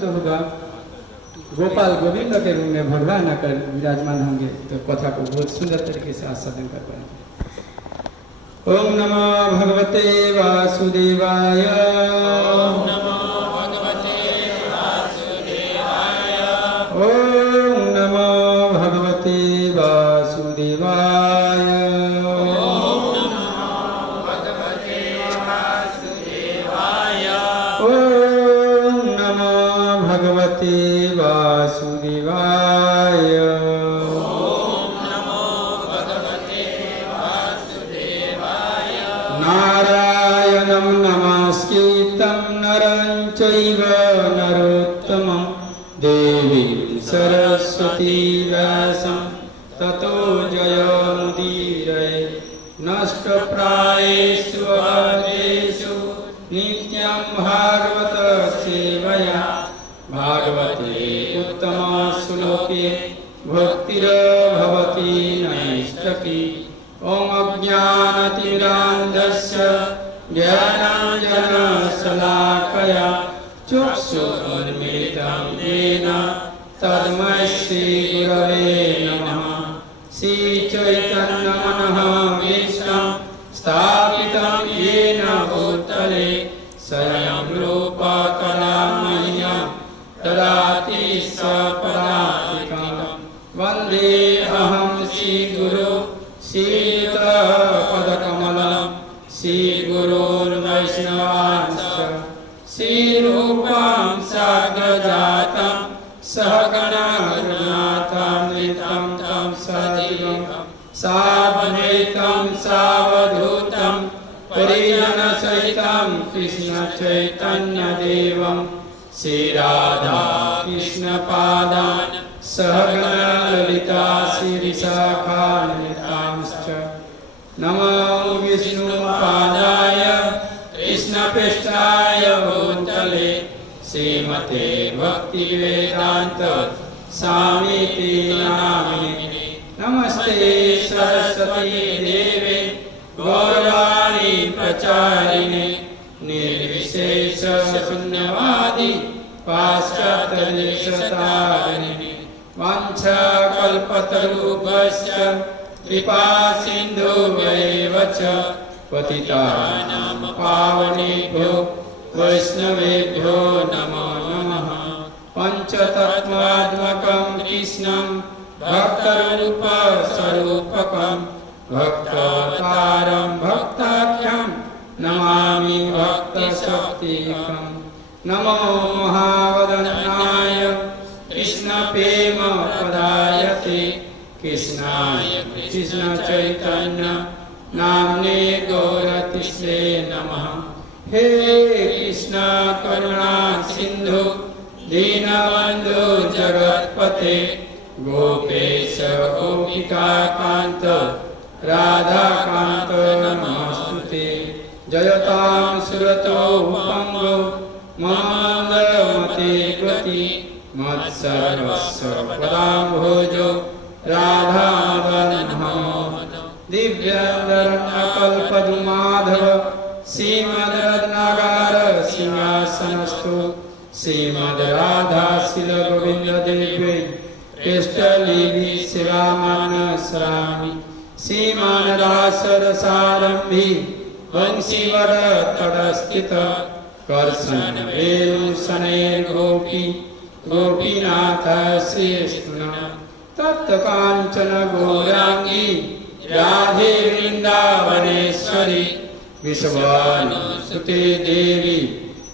तो होगा गोपाल गोविंद के रूप में भगवान आकर विराजमान होंगे तो कथा को बहुत सुंदर तरीके से आस्वादन कर पाएंगे। ओम नमो भगवते वासुदेवाय। ओम नमो भगवते वासुदेवाय। ओम नमो भगवते वासुदेवाय। ओम नमो भगवते वासुदेवाय। ओम नमो भगवते वासुदेवाय। ओम नमो भगवते वासुदेवाय। नारायणं नमस्कृतं नरं चैव नरोत्तमं देवीं सरस्वती व्यासं ततो जयमुदीरये। नष्टप्रायेषु अभद्रेषु नित्यं भागवत सेवया भागवते उत्तमश्लोके भक्तिर्भवति नैष्ठकी। ओम अज्ञानतिमिरान्धस्य ज्ञानाञ्जनशलाकया चक्षुरुन्मिलितं येन तस्मै श्रीगुरवे नमः। श्रीचैतन्यमनोभीष्टं स्थापितं येन भूतले स्वयं रूप कदा मह्यं ददाति स्वपदान्तिकं। वन्देऽहं श्रीगुरो श्रीयुतपदकमलं श्रीगुरोर्वैष्णवांश्च श्रीरूपं साग्रजातं सहगणा रघुनाथामृतं तं सजीवं सावधूतं सावधूतं परिजनसहितं कृष्णचैतन्यदेवं श्रीराधा कृष्णपादान् सहगणा ललिता श्रीविशाखान्वितांश्च। नमो विष्णुपादाय कृष्णपृष्ठाय भूतले श्रीमते भक्तिवेदान्त स्वामिति नामिने। नमस्ते सरस्वती देवे गौरवाणी प्रचारिणे निर्विशेष शून्यवादी पाश्चात्यदेशतारिणे। वाञ्छाकल्पतरुभ्यश्च कृपा सिन्धुभ्यैव च पतितानां पावनेभ्यो वैष्णवेभ्यो नमो नमः। पञ्चतत्त्वात्मकं कृष्णं भक्तरूपस्वरूपकं भक्तावतारं भक्ताख्यं नमामि भक्तशक्तिकं। नमो महावदनाय कृष्णप्रेमप्रदायते कृष्णाय कृष्णचैतन्य नाम्ने गौरतिस्ते नमः। हे कृष्ण करुणा सिन्धु दीनबन्धु जगत्पते गोपेश गोपिकान्त राधाकान्त नमोऽस्तुते। जयतां सुरतो पङ्गो मन्दमते गति मत्सर्वस्व पदाम्भोजो राधावदनो। दिव्यन्दरकल्पद्रुमाधव श्रीमद्रत्नागार सिंहासनस्थो श्रीमद्राधाशीलगोविन्ददेव्यै पृष्ठलिभि शिवामानस्रामि। श्रीमानरासरसारम्भि वंशीवरतटस्थित कर्षणवेणुशनैर्गोपी गोपीनाथ श्रीस्तुनः। तप्तकाञ्चन गौराङ्गी राधे वृन्दावनेश्वरी विश्वानुसुते देवी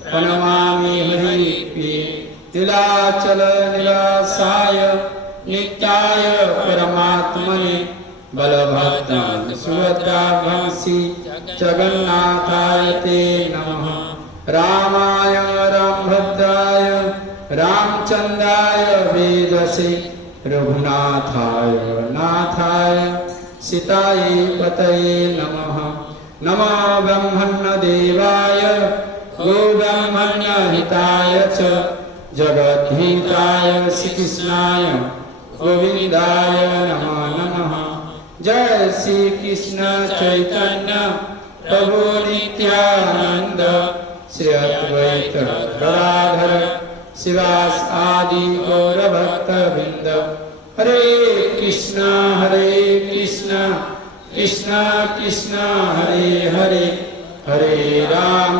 प्रणमामि हरिप्रिये। तिलाचल निवासाय नित्याय परमात्मने बलभद्रं सुभद्राभंसि जगन्नाथाय ते नमः। रामाय रामभद्राय रामचन्द्राय वेदसे रघुनाथाय नाथाय सीतायै पतये नमः। नमो ब्रह्मण्यदेवाय गोब्राह्मण्यहिताय च जगद्धिताय श्रीकृष्णाय गोविन्दाय नमो नमः। जय श्री कृष्ण चैतन्य प्रभु नित्यानंद श्री अद्वैत गदाधर शिवास आदि गौर भक्त वृंद। हरे कृष्णा कृष्णा कृष्णा हरे हरे, हरे राम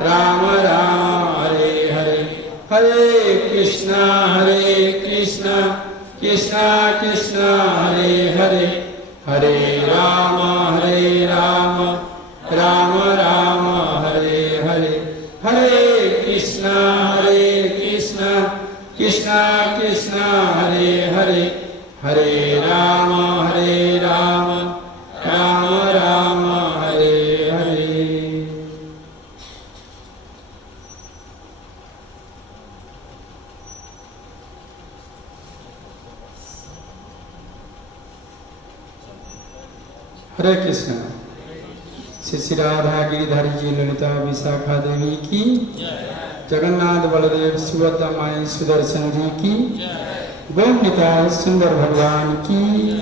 राम राम हरे हरे। हरे कृष्णा कृष्णा कृष्णा हरे हरे, हरे राम राम राम हरे हरे। हरे कृष्णा कृष्णा कृष्णा हरे हरे, हरे राम राम हरे हरे। हरे कृष्ण। श्री श्री राधा गिरिधारी जी ललिता विशाखा देवी की, जगन्नाथ बलदेव सुभद्रा माई सुदर्शन जी की, गोमनिता सुंदर भगवान की,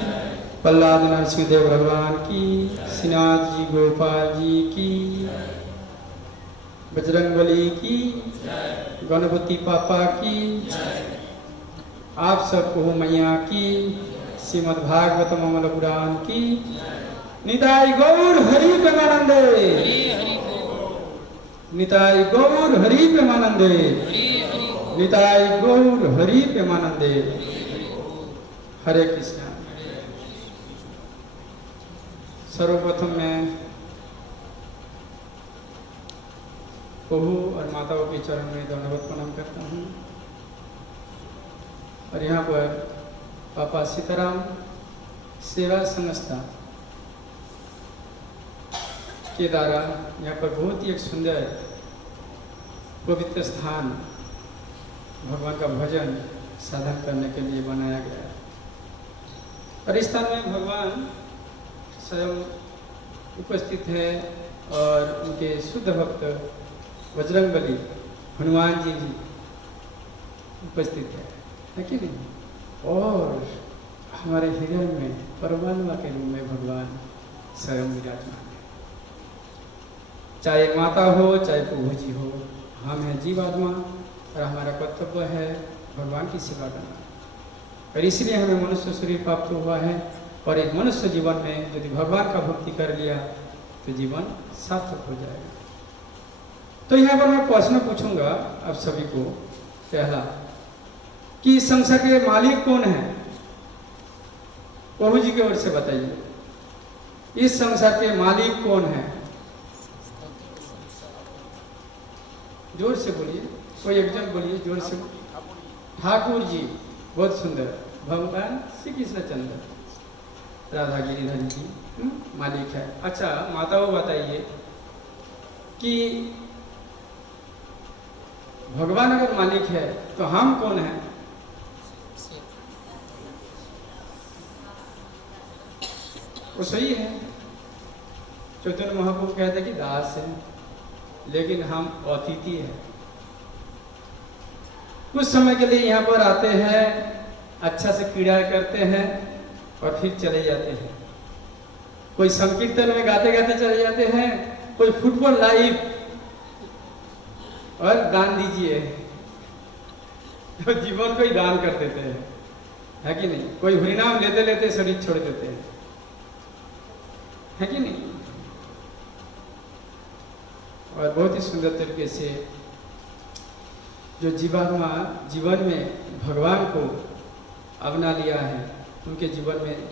प्रहलाद नरसिंहदेव भगवान की, श्रीनाथ जी गोपाल जी की, बजरंगबली की, गणपति पापा की, आप सबको मैया की, श्रीमद् भागवत अमल पुराण की। निताई गौर हरि प्रेमानंदे, निताई गौर हरि प्रेमानंदे, निताई गौर हरि प्रेमानंदे। हरे कृष्ण। सर्वप्रथम मैं बहू और माताओं के चरण में दंडवत प्रणाम करता हूँ। और यहाँ पर पापा सीताराम सेवा संस्था के द्वारा यहाँ पर बहुत ही एक सुंदर पवित्र स्थान भगवान का भजन साधन करने के लिए बनाया गया है। और इस स्थान में भगवान स्वयं उपस्थित है और उनके शुद्ध भक्त बजरंगबली हनुमान जी उपस्थित है कि नहीं? और हमारे हृदय में परमात्मा के रूप में भगवान स्वयं विराजमान है। चाहे माता हो चाहे प्रभु जी हो, हम हैं जीवात्मा और हमारा कर्तव्य है भगवान की सेवा करना। और इसलिए हमें मनुष्य शरीर प्राप्त हुआ है। और एक मनुष्य जीवन में यदि भगवान का भक्ति कर लिया तो जीवन सार्थक हो जाएगा। तो यहाँ पर मैं प्रश्न पूछूंगा आप सभी को। पहला कि इस संसार के मालिक कौन है? प्रभु जी की ओर से बताइए, इस संसार के मालिक कौन है? जोर से बोलिए, कोई एक जन बोलिए जोर से। ठाकुर जी, बहुत सुंदर। भगवान श्री कृष्ण चंद्र राधा गिरिधर जी मालिक है। अच्छा माताओं बताइए कि भगवान अगर मालिक है तो हम कौन हैं? वो सही है। चैतन्य महाप्रभु कहते कि दास है, लेकिन हम अतिथि हैं। कुछ समय के लिए यहाँ पर आते हैं, अच्छा से क्रीड़ा करते हैं और फिर चले जाते हैं। कोई संकीर्तन में गाते गाते चले जाते हैं, कोई फुटबॉल लाइव और दान दीजिए तो जीवन को ही दान कर देते हैं, है कि नहीं? कोई हरिनाम लेते लेते शरीर छोड़ देते हैं, है कि नहीं? और बहुत ही सुंदर तरीके से जो जीवात्मा जीवन में भगवान को अपना लिया है, उनके जीवन में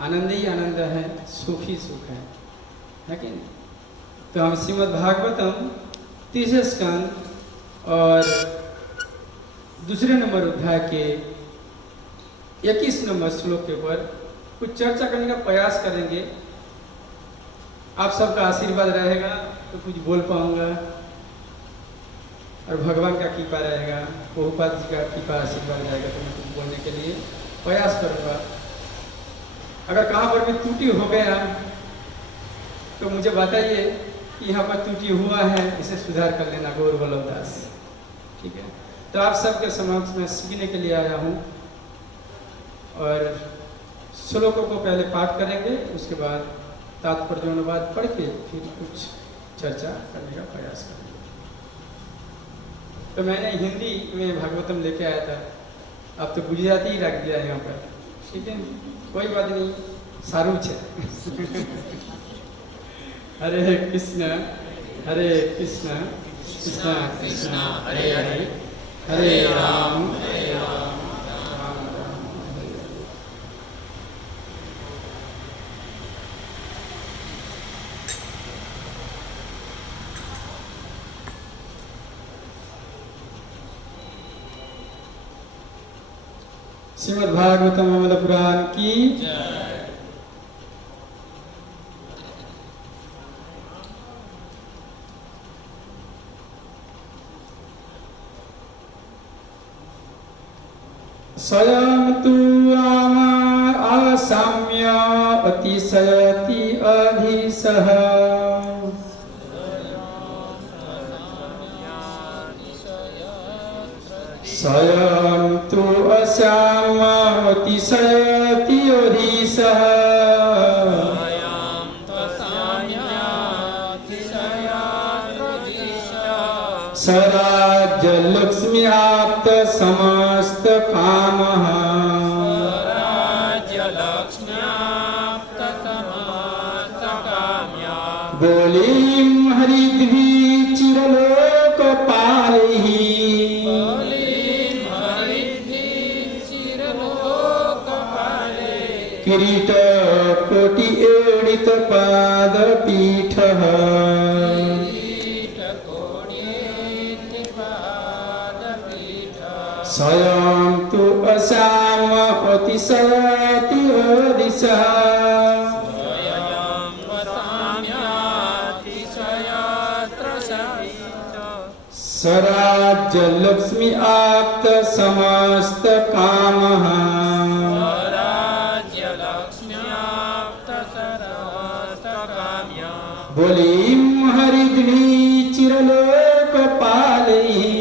आनंद ही आनंद है, सुख ही सुख है कि नहीं? तो हम श्रीमद् भागवतम 3 स्कंद और 2 नंबर अध्याय के 21 नंबर श्लोक के ऊपर कुछ चर्चा करने का प्रयास करेंगे। आप सबका आशीर्वाद रहेगा तो कुछ बोल पाऊंगा, और भगवान का कृपा रहेगा, प्रभुपाद जी का कृपा आशीर्वाद रहेगा तो मैं कुछ बोलने के लिए प्रयास करूंगा। अगर कहाँ पर भी त्रुटि हो गया तो मुझे बताइए कि यहाँ पर त्रुटि हुआ है, इसे सुधार कर लेना। गौर वल्लभदास, ठीक है? तो आप सबके समक्ष में सीखने के लिए आया हूँ और श्लोकों को पहले पाठ करेंगे, उसके बाद तात्पर्य अनुवाद पढ़ के फिर कुछ चर्चा करने का प्रयास करेंगे। तो मैंने हिंदी में भागवतम लेके आया था, अब तो गुजराती ही रख दिया यहाँ पर, ठीक है, कोई बात नहीं, सारू है। हरे कृष्ण कृष्ण कृष्ण हरे हरे, हरे राम राम राम हरे हरे। श्रीमद् भागवतम अमल पुराण की जय। स्वयं तु राम आसाम्य अतिशयति अधिशः, स्वयं तु असाम अतिशयति अधिशः, स्वराज्य लक्ष्मी आप्त समस्त कामः, बोलिं हरिद्भि चिरलोक पालहि, किरीट कोटि एडित पाद पीठः, स्वयं तु असाम अतिशयति अधिशः, स्वराज्य लक्ष्मी आप्त समस्त कामः, बोलिं हरिद्भि चिरलोक पालहि,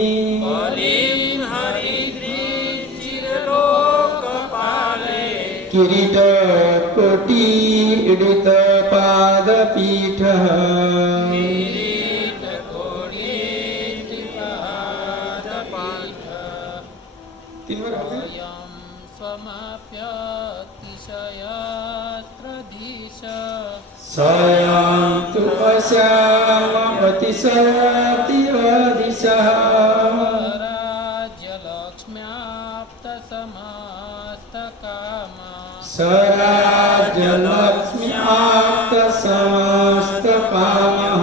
किरीट कोटि इडित पाद पीठः, तीन बार हो गए। स्वयं तु असाम अतिशयति अधिशः, स्वराज्य लक्ष्मी आप्त समस्त कामः,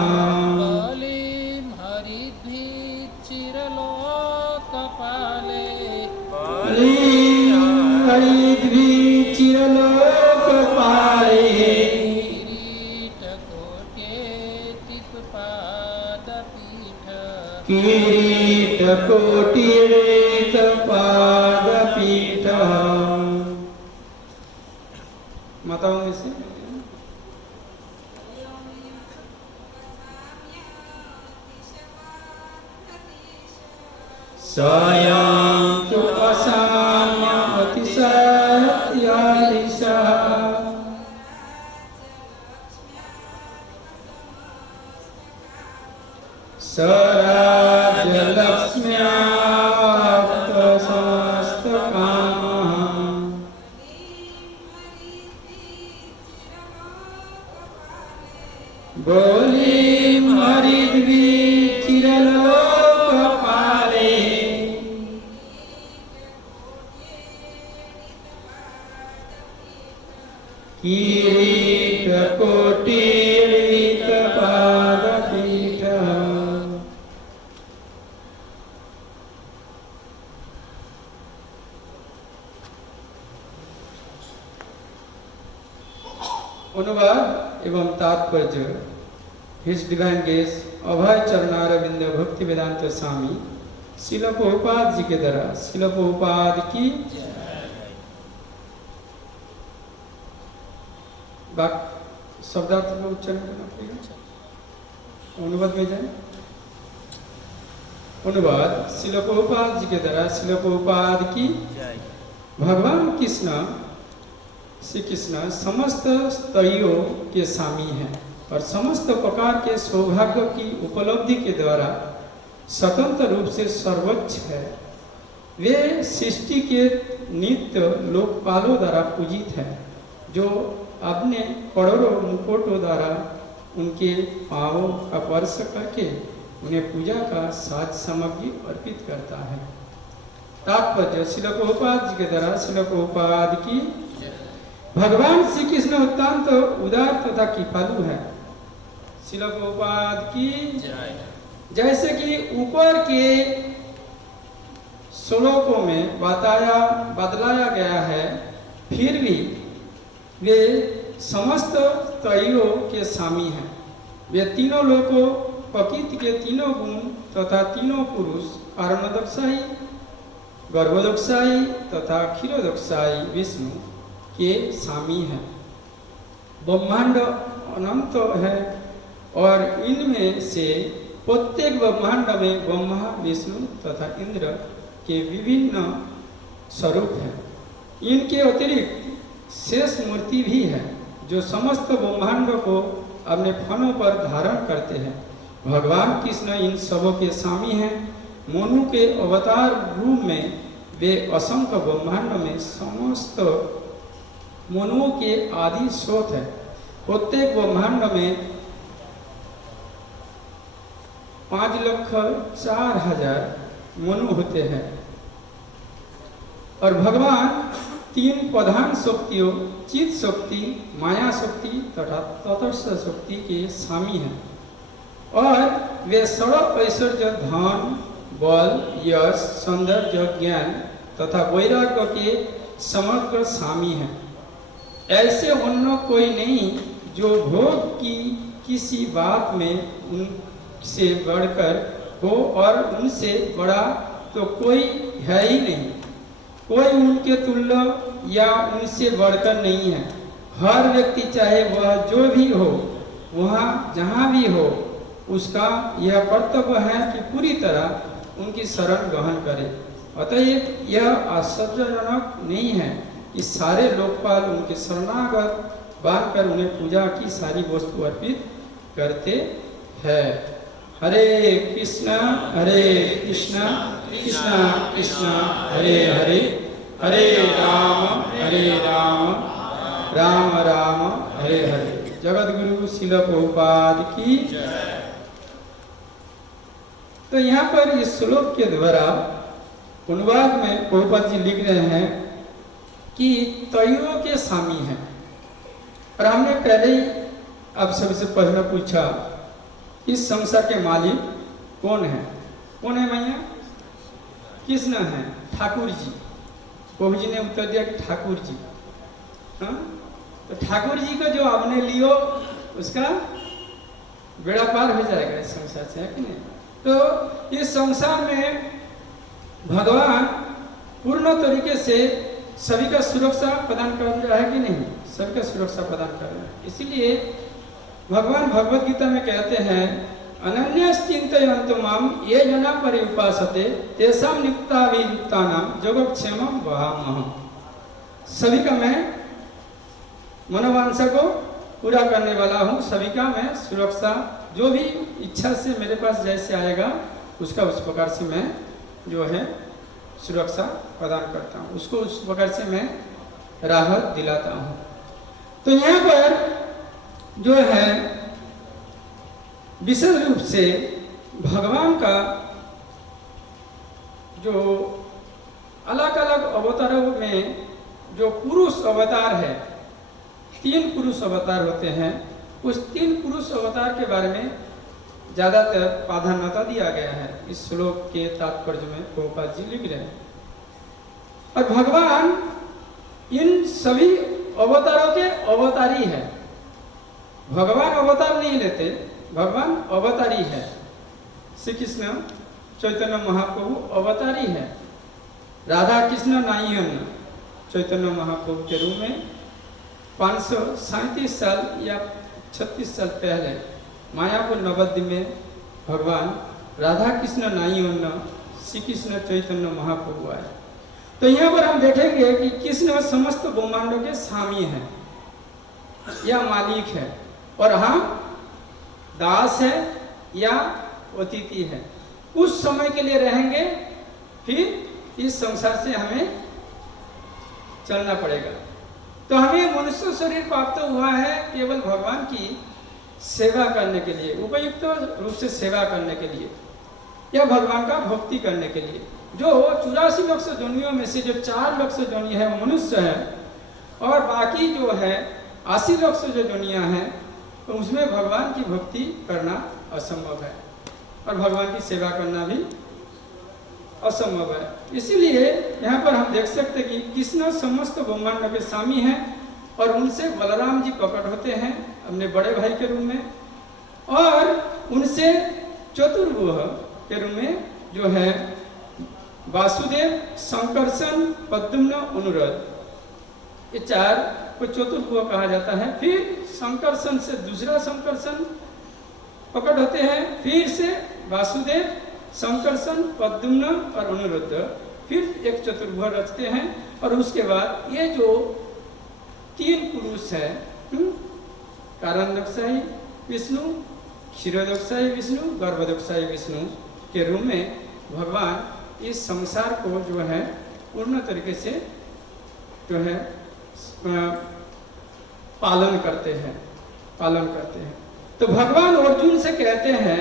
हरिद्भि चिरलोक पालहि, किरीट कोटि एडित पाद पीठः। माताओं में से स्वयं तु असाम अतिशयति अधिशः, स्वराज्य लक्ष्मी आप्त समस्त कामः, बोलिं हरिद्भि चिरलोक पालहि, किरीट कोटि एडित पाद पीठः। अनुवाद एवं तात्पर्य। हिज डिवाइन गेस अभय चरणारविंद भक्ति वेदांत स्वामी शिल प्रभुपाद जी के द्वारा शिल प्रभुपाद की शब्दार्थ में उच्चारण करना पड़ेगा। अनुवाद में जाए। अनुवाद शिल प्रभुपाद जी के द्वारा शिल प्रभुपाद की भगवान कृष्ण श्री कृष्ण समस्त स्तरीयों के स्वामी हैं और समस्त प्रकार के सौभाग्य की उपलब्धि के द्वारा स्वतंत्र रूप से सर्वोच्च है। वे सृष्टि के नित्य लोकपालों द्वारा पूजित है, जो अपने करोड़ों मुकुटों द्वारा उनके पांवों का स्पर्श करके उन्हें पूजा का साज सामग्री अर्पित करता है। तात्पर्य श्रील प्रभुपाद जी के द्वारा श्रील प्रभुपाद की भगवान श्री कृष्ण अत्यंत उदार तथा कृपालु है। श्रील प्रभुपाद की जैसे कि ऊपर के श्लोकों में बतलाया गया है, फिर भी वे समस्त त्रयों के स्वामी हैं। वे तीनों लोकों प्रकृति के तीनों गुण तथा तीनों पुरुष कर्मदक्षाई, गर्भदक्षाई तथा क्षीरोदक्षाई विष्णु के स्वामी हैं। ब्रह्मांड अनंत है और इनमें से प्रत्येक ब्रह्मांड में ब्रह्मा, विष्णु तथा इंद्र के विभिन्न स्वरूप हैं। इनके अतिरिक्त शेष मूर्ति भी है, जो समस्त ब्रह्मांड को अपने फनों पर धारण करते हैं। भगवान कृष्ण इन सबों के स्वामी हैं। मनु के अवतार रूप में वे असंख्य ब्रह्मांड में समस्त मनुओं के आदि स्रोत है। प्रत्येक ब्रह्मांड में 5,04,000 मनु होते हैं और भगवान तीन प्रधान शक्तियों चित शक्ति, माया शक्ति तथा तटस्थ शक्ति के स्वामी हैं और वे सर्व ऐश्वर्य, धन, बल, यश, सौंदर्य, ज्ञान तथा वैराग्य के समग्र स्वामी हैं। ऐसे अन्य कोई नहीं जो भोग की किसी बात में उनसे बढ़कर हो और उनसे बड़ा तो कोई है ही नहीं। कोई उनके तुल्य या उनसे बढ़कर नहीं है। हर व्यक्ति चाहे वह जो भी हो, वहाँ जहाँ भी हो, उसका यह कर्तव्य है कि पूरी तरह उनकी शरण ग्रहण करे। अतएव यह आश्चर्यजनक नहीं है कि सारे लोकपाल उनके शरणागत बांधकर उन्हें पूजा की सारी वस्तु अर्पित करते हैं। हरे कृष्णा कृष्णा कृष्णा हरे हरे, हरे राम राम राम हरे हरे। जगत गुरु श्रील प्रभुपाद की। तो यहाँ पर इस श्लोक के द्वारा अनुवाद में प्रभुपाद जी लिख रहे हैं कि त्रयों के स्वामी हैं। और हमने पहले ही आप सबसे प्रश्न पूछा, इस संसार के मालिक कौन है? कौन है मैया? कृष्ण है, ठाकुर जी। प्रभु जी ने उत्तर दिया कि ठाकुर जी। हाँ, तो ठाकुर जी को जो आपने लियो उसका बेड़ा पार हो जाएगा इस संसार से, है कि नहीं? तो इस संसार में भगवान पूर्ण तरीके से सभी का सुरक्षा प्रदान कर रहा है कि नहीं? सभी का सुरक्षा प्रदान कर रहा है। इसीलिए भगवान भगवद गीता में कहते हैं, अनन्यश्चिन्तयन्तु मां ये जना पर्युपासते तेषां नित्याभियुक्तानां योगक्षेमं वहामहम्। सभी का मैं मनोवांछा को पूरा करने वाला हूँ। सभी का मैं सुरक्षा, जो भी इच्छा से मेरे पास जैसे आएगा उसका उस प्रकार से मैं जो है सुरक्षा प्रदान करता हूँ, उसको उस प्रकार से मैं राहत दिलाता हूँ। तो यहाँ पर जो है विशेष रूप से भगवान का जो अलग अलग अवतारों में जो पुरुष अवतार है, 3 पुरुष अवतार होते हैं, उस 3 पुरुष अवतार के बारे में ज़्यादातर प्राधान्यता दिया गया है। इस श्लोक के तात्पर्य में प्रभुपाद जी लिख रहे हैं। और भगवान इन सभी अवतारों के अवतारी है। भगवान अवतार नहीं लेते, भगवान अवतारी है। श्री कृष्ण चैतन्य महाप्रभु अवतारी है। राधा कृष्ण नारायण चैतन्य महाप्रभु के रूप में 537 साल या 36 साल पहले मायापुर नवद्वीप में भगवान राधा कृष्ण नारायण श्री कृष्ण चैतन्य महाप्रभु आए। तो यहाँ पर हम देखेंगे कि कृष्ण समस्त ब्रह्मांडों के स्वामी हैं या मालिक है, और हम दास है या अतिथि है। कुछ समय के लिए रहेंगे, फिर इस संसार से हमें चलना पड़ेगा। तो हमें मनुष्य शरीर प्राप्त हुआ है केवल भगवान की सेवा करने के लिए, उपयुक्त रूप से सेवा करने के लिए, या भगवान का भक्ति करने के लिए। जो 84 लाख जोनियों में से जो 4 लाख जोनी है वो मनुष्य है, और बाकी जो है 80 लाख जो जोनियाँ हैं, तो उसमें भगवान की भक्ति करना असंभव है और भगवान की सेवा करना भी असंभव है। इसीलिए यहाँ पर हम देख सकते कि कृष्ण समस्त ब्रह्मांड के स्वामी हैं, और उनसे बलराम जी प्रकट होते हैं अपने बड़े भाई के रूप में, और उनसे चतुर्भुज के रूप में जो है वासुदेव, संकर्षण, पद्मन, अनुरुद्ध, ये 4 को चतुर्भुज कहा जाता है। फिर संकर्षण से दूसरा संकर्षण प्रकट होते हैं, फिर से वासुदेव, संकर्षण, पद्मन और अनुरुद्ध, फिर एक चतुर्भुज रचते हैं। और उसके बाद ये जो 3 पुरुष है, कारणदक्षाई विष्णु, क्षीरोदक्षाई विष्णु, गर्भदक्षाई विष्णु के रूप में भगवान इस संसार को जो है पूर्ण तरीके से जो है पालन करते हैं। तो भगवान अर्जुन से कहते हैं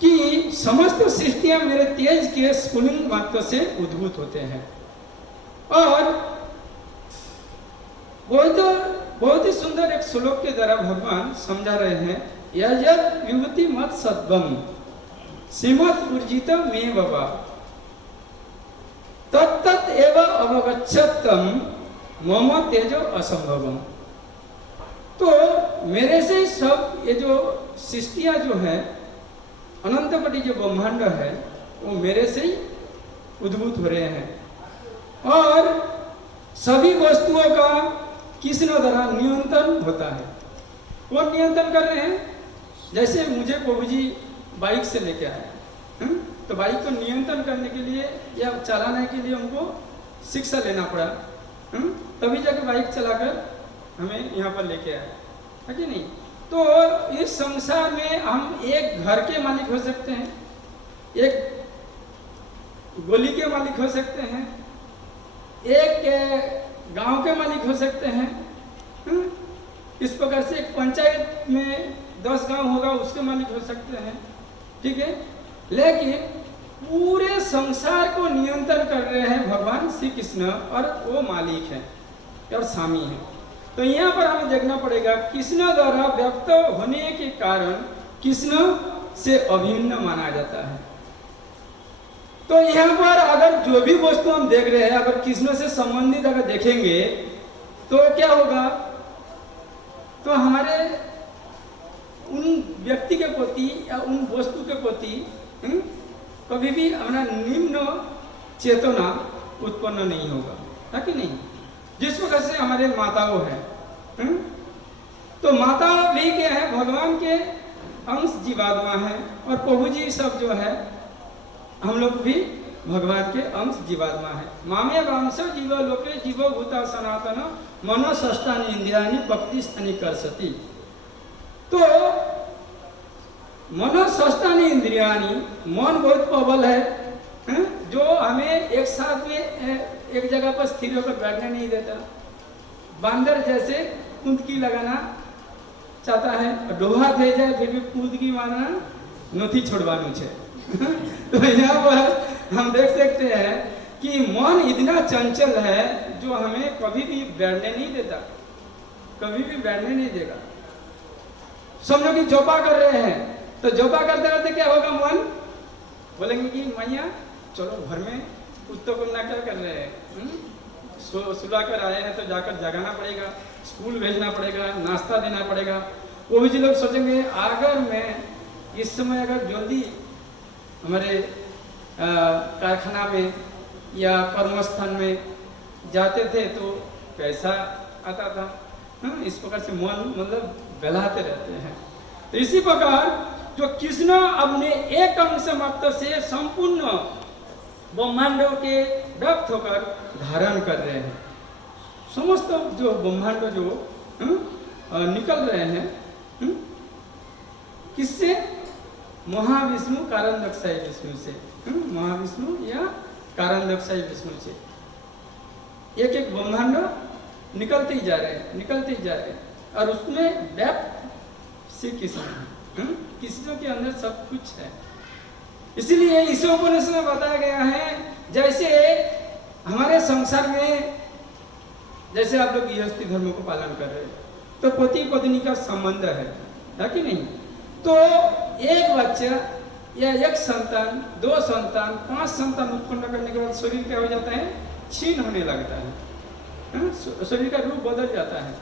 कि समस्त सृष्टियां मेरे तेज के स्फुलिंग मात्र से उद्भूत होते हैं। और बहुत ही सुंदर एक श्लोक के द्वारा भगवान समझा रहे हैं, यद विभूति मत सद्वम श्रीमद ऊर्जित में बाबा तत्त एव अवगच्छतम मम तेजो असंभवम। तो मेरे से सब ये जो सृष्टियां जो है, अनंतपटी जो ब्रह्मांड है, वो मेरे से ही उद्भूत हो रहे हैं, और सभी वस्तुओं का कृष्ण द्वारा नियंत्रण होता है। वो नियंत्रण कर रहे हैं। जैसे मुझे प्रभु जी बाइक से लेके आए, तो बाइक को नियंत्रण करने के लिए या चलाने के लिए उनको शिक्षा लेना पड़ा, तभी जाके बाइक चलाकर हमें यहाँ पर लेके आए, है कि नहीं। तो इस संसार में हम एक घर के मालिक हो सकते हैं, एक गोली के मालिक हो सकते हैं, एक गांव के मालिक हो सकते हैं। इस प्रकार से एक पंचायत में 10 गांव होगा, उसके मालिक हो सकते हैं, ठीक है। लेकिन पूरे संसार को नियंत्रण कर रहे हैं भगवान श्री कृष्ण, और वो मालिक है और स्वामी है। तो यहाँ पर हमें देखना पड़ेगा, कृष्ण द्वारा व्यक्त होने के कारण कृष्ण से अभिन्न माना जाता है। तो यहाँ पर अगर जो भी वस्तु हम देख रहे हैं, अगर कृष्ण से संबंधित अगर देखेंगे तो क्या होगा, तो हमारे उन व्यक्ति के प्रति या उन वस्तु के प्रति कभी भी हमारा निम्न चेतना उत्पन्न नहीं होगा, है कि नहीं। जिस प्रकार से हमारे माताओं हैं, तो माता भी क्या है, भगवान के अंश जीवात्मा है, और प्रभु जी सब जो है हम लोग भी भगवान के अंश जीवात्मा है। मामे वांश जीव लोके जीवो भूता सनातन मनो षष्ठानि इंद्रियाणि भक्ति स्थानी कर सती। तो मनो षष्ठानि इंद्रियाणि, मन बहुत प्रबल है, जो हमें एक साथ में एक जगह पर स्थिर होकर बैठने नहीं देता। बांदर जैसे कूदकी लगाना चाहता है, डोहा थे जाए फिर भी कूदकी मारना नोथी छोड़वानु छे। तो यहाँ पर हम देख सकते हैं कि मन इतना चंचल है जो हमें कभी भी बैठने नहीं देता, कभी भी बैठने नहीं देगा। समझो कि जोपा कर रहे हैं, तो जोपा करते करते क्या होगा, मन बोलेंगे कि मैया चलो घर में कुत्तों को ना क्या कर रहे हैं, सुला कर आए हैं तो जाकर जगाना पड़ेगा, स्कूल भेजना पड़ेगा, नाश्ता देना पड़ेगा। वो भी लोग सोचेंगे अगर मैं इस समय अगर जल्दी हमारे कारखाना में या कर्मस्थान में जाते थे तो पैसा आता था। इस प्रकार से मन मतलब बहलाते रहते हैं। तो इसी प्रकार जो कृष्ण अपने एक अंश मात्र से संपूर्ण ब्रह्मांडों के व्याप्त होकर धारण कर रहे हैं। समस्त जो ब्रह्मांड जो निकल रहे हैं, किससे, महाविष्णु कारणदक्षाई विष्णु से, महाविष्णु या कारणदक्षाई विष्णु से एक एक ब्रह्मांड निकलते ही जा रहे हैं, निकलते ही जा रहे हैं, और उसमें व्याप्त श्री कृष्ण है। कृष्ण के अंदर सब कुछ है। इसीलिए इस उपनिषद में बताया गया है, जैसे हमारे संसार में जैसे आप लोग गृहस्थी धर्म को पालन कर रहे हैं, तो पति पत्नी का संबंध है कि नहीं? तो एक बच्चा या एक संतान, 2 संतान, 5 संतान उत्पन्न करने के बाद शरीर क्या हो जाता है? क्षीण होने लगता है, शरीर का रूप बदल जाता है,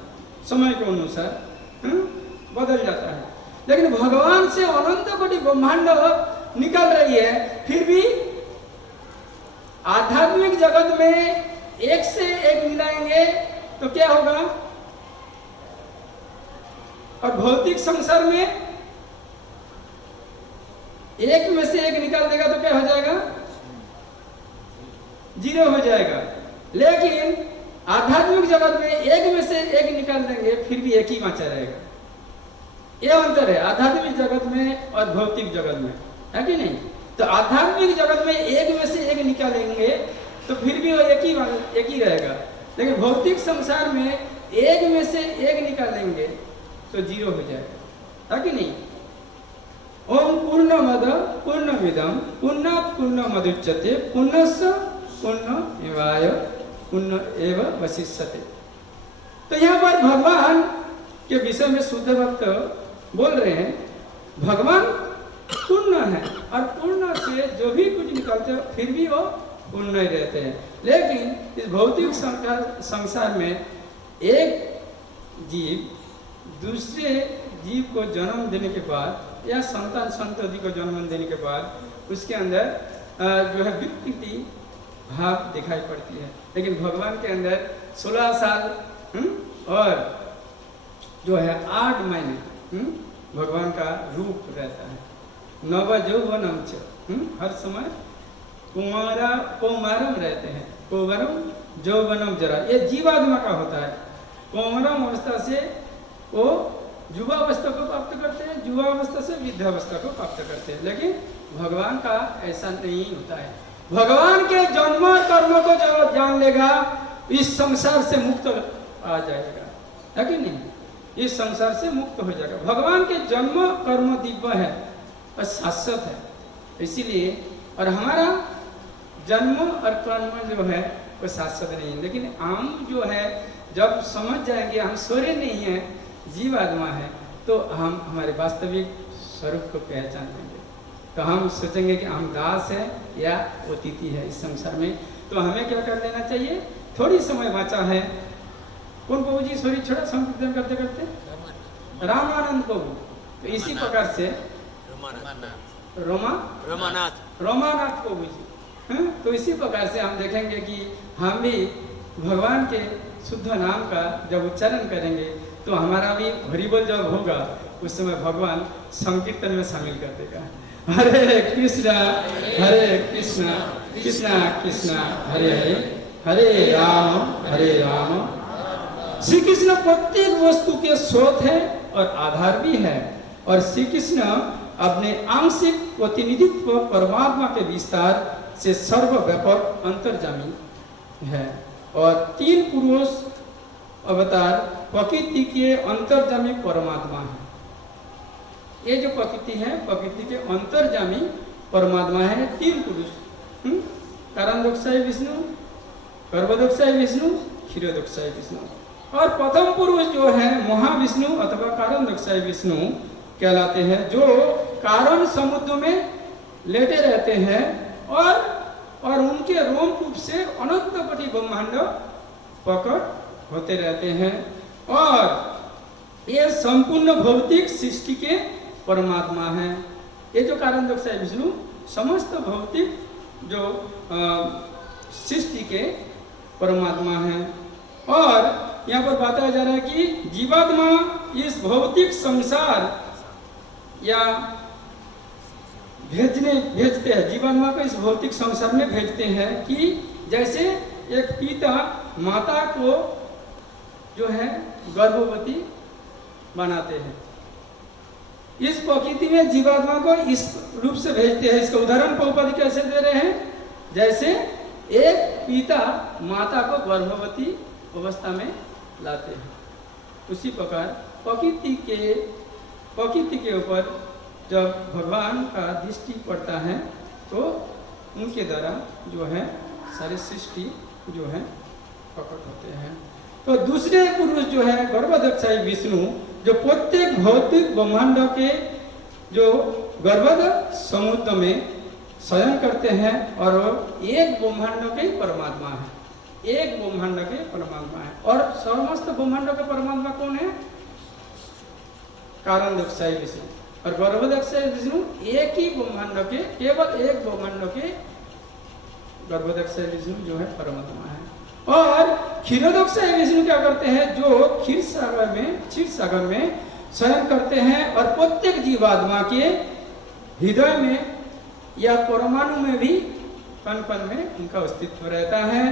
समय के अनुसार बदल जाता है। लेकिन भगवान से अनंत कोटि ब्रह्मांड निकल रही है, फिर भी आध्यात्मिक जगत में एक से एक मिलाएंगे तो क्या होगा, और भौतिक संसार में एक में से एक निकाल देगा तो क्या हो जाएगा? 0 हो जाएगा। लेकिन आध्यात्मिक जगत में एक में से एक निकाल देंगे फिर भी एक ही बचा रहेगा। यह अंतर है आध्यात्मिक जगत में और भौतिक जगत में, है कि नहीं? तो आध्यात्मिक जगत में एक में से एक निकालेंगे तो फिर भी वो एक ही रहेगा। लेकिन भौतिक संसार में एक में से एक निकालेंगे तो 0 हो जाएगा, है कि नहीं? ओम पूर्णमद पूर्णमिदं पूर्णात् पूर्णमुदच्यते पूर्णस्य पूर्णमेवाय पूर्ण एव वशिष्यते। तो यहाँ पर भगवान के विषय में शुद्ध भक्त बोल रहे हैं, भगवान पूर्ण है और पूर्ण से जो भी कुछ निकलते हो फिर भी वो पूर्ण ही रहते हैं। लेकिन इस भौतिक संसार में एक जीव दूसरे जीव को जन्म देने के बाद या संतान संतति को जन्म देने के बाद उसके अंदर जो है विकृति भाव दिखाई पड़ती है। लेकिन भगवान के अंदर 16 साल और जो है 8 महीने भगवान का रूप रहता है। नव यौवनम च, हर समय कौमारम रहते हैं, कौवरम यौवनम जरा, ये जीवात्मा का होता है। कौमारम अवस्था से वो युवावस्था को प्राप्त करते हैं, युवावस्था से वृद्धावस्था को प्राप्त करते हैं। लेकिन भगवान का ऐसा नहीं होता है। भगवान के जन्म कर्म को जो जान लेगा इस संसार से मुक्त आ जाएगा, है कि नहीं? इस संसार से मुक्त हो जाएगा। भगवान के जन्म कर्म दिव्य है और शाश्वत है, इसीलिए। और हमारा जन्म और कर्म जो है वो शाश्वत नहीं है। लेकिन हम जो है जब समझ जाएंगे हम सोरे नहीं है, जीवात्मा है, तो हम हमारे वास्तविक स्वरूप को पहचान लेंगे। तो हम सोचेंगे कि हम दास है या अतिथि है इस संसार में। तो हमें क्या कर लेना चाहिए? थोड़ी समय बचा है। कौन प्रभु जी सॉरी छोड़ा संकीर्तन करते करते? रामानंद प्रभु। तो इसी प्रकार से रोमानाथ प्रभु जी। तो इसी प्रकार से हम देखेंगे कि हम भी भगवान के शुद्ध नाम का जब उच्चारण करेंगे तो हमारा भी हरिबोल जब होगा उस समय भगवान संकीर्तन में शामिल कर देगा। हरे कृष्णा कृष्णा कृष्णा हरे हरे, हरे राम श्री कृष्ण प्रत्येक वस्तु के स्रोत है और आधार भी है। और श्री कृष्ण अपने आंशिक प्रतिनिधित्व परमात्मा के विस्तार से सर्वव्यापक अंतर्जामी है। और 3 पुरुष अवतार प्रकृति के अंतर्जामी परमात्मा है। ये जो प्रकृति है प्रकृति के अंतर्जामी परमात्मा है। 3 पुरुष, कारणदक्षाई विष्णु, गर्भदक्षाई विष्णु, क्षीरोदक्षाई विष्णु। और प्रथम पुरुष जो है महाविष्णु अथवा कारणदक्षाई विष्णु कहलाते हैं, जो कारण समुद्र में लेटे रहते हैं और उनके रोमकूप से अनंत कोटि ब्रह्मांड प्रकट होते रहते हैं। और ये संपूर्ण भौतिक सृष्टि के परमात्मा है। ये जो कारणदक्षाई विष्णु समस्त भौतिक जो सृष्टि के परमात्मा है। और यहाँ पर बताया जा रहा है कि जीवात्मा इस भौतिक संसार या भेजते हैं, जीवात्मा को इस भौतिक संसार में भेजते हैं कि जैसे एक पिता माता को जो है गर्भवती बनाते हैं, इस प्रकृति में जीवात्मा को इस रूप से भेजते हैं। इसका उदाहरण प्रभुपाद कैसे दे रहे हैं, जैसे एक पिता माता को गर्भवती अवस्था में लाते हैं, उसी प्रकार प्रकृति के ऊपर जब भगवान का दृष्टि पड़ता है तो उनके द्वारा जो है सारे सृष्टि जो है प्रकट होते हैं। तो दूसरे पुरुष जो है गर्भोदक्षाई विष्णु, जो प्रत्येक भौतिक ब्रह्मांडों के जो गर्भोद समुद्र में शयन करते हैं और एक ब्रह्मांड के परमात्मा है, एक ब्रह्मांड के परमात्मा है। और समस्त ब्रह्मांड के परमात्मा कौन है? कारण दक्षाई विष्णु। और गर्भोदक्षाई विष्णु एक ही ब्रह्मांड के, केवल एक ब्रह्मांड के गर्भोदक्षाई विष्णु जो है परमात्मा है। और क्षीरोदक्षाई विष्णु क्या करते हैं, जो क्षीर सागर में शयन करते हैं और प्रत्येक जीवात्मा के हृदय में या परमाणु में भी कण कण में उनका अस्तित्व रहता है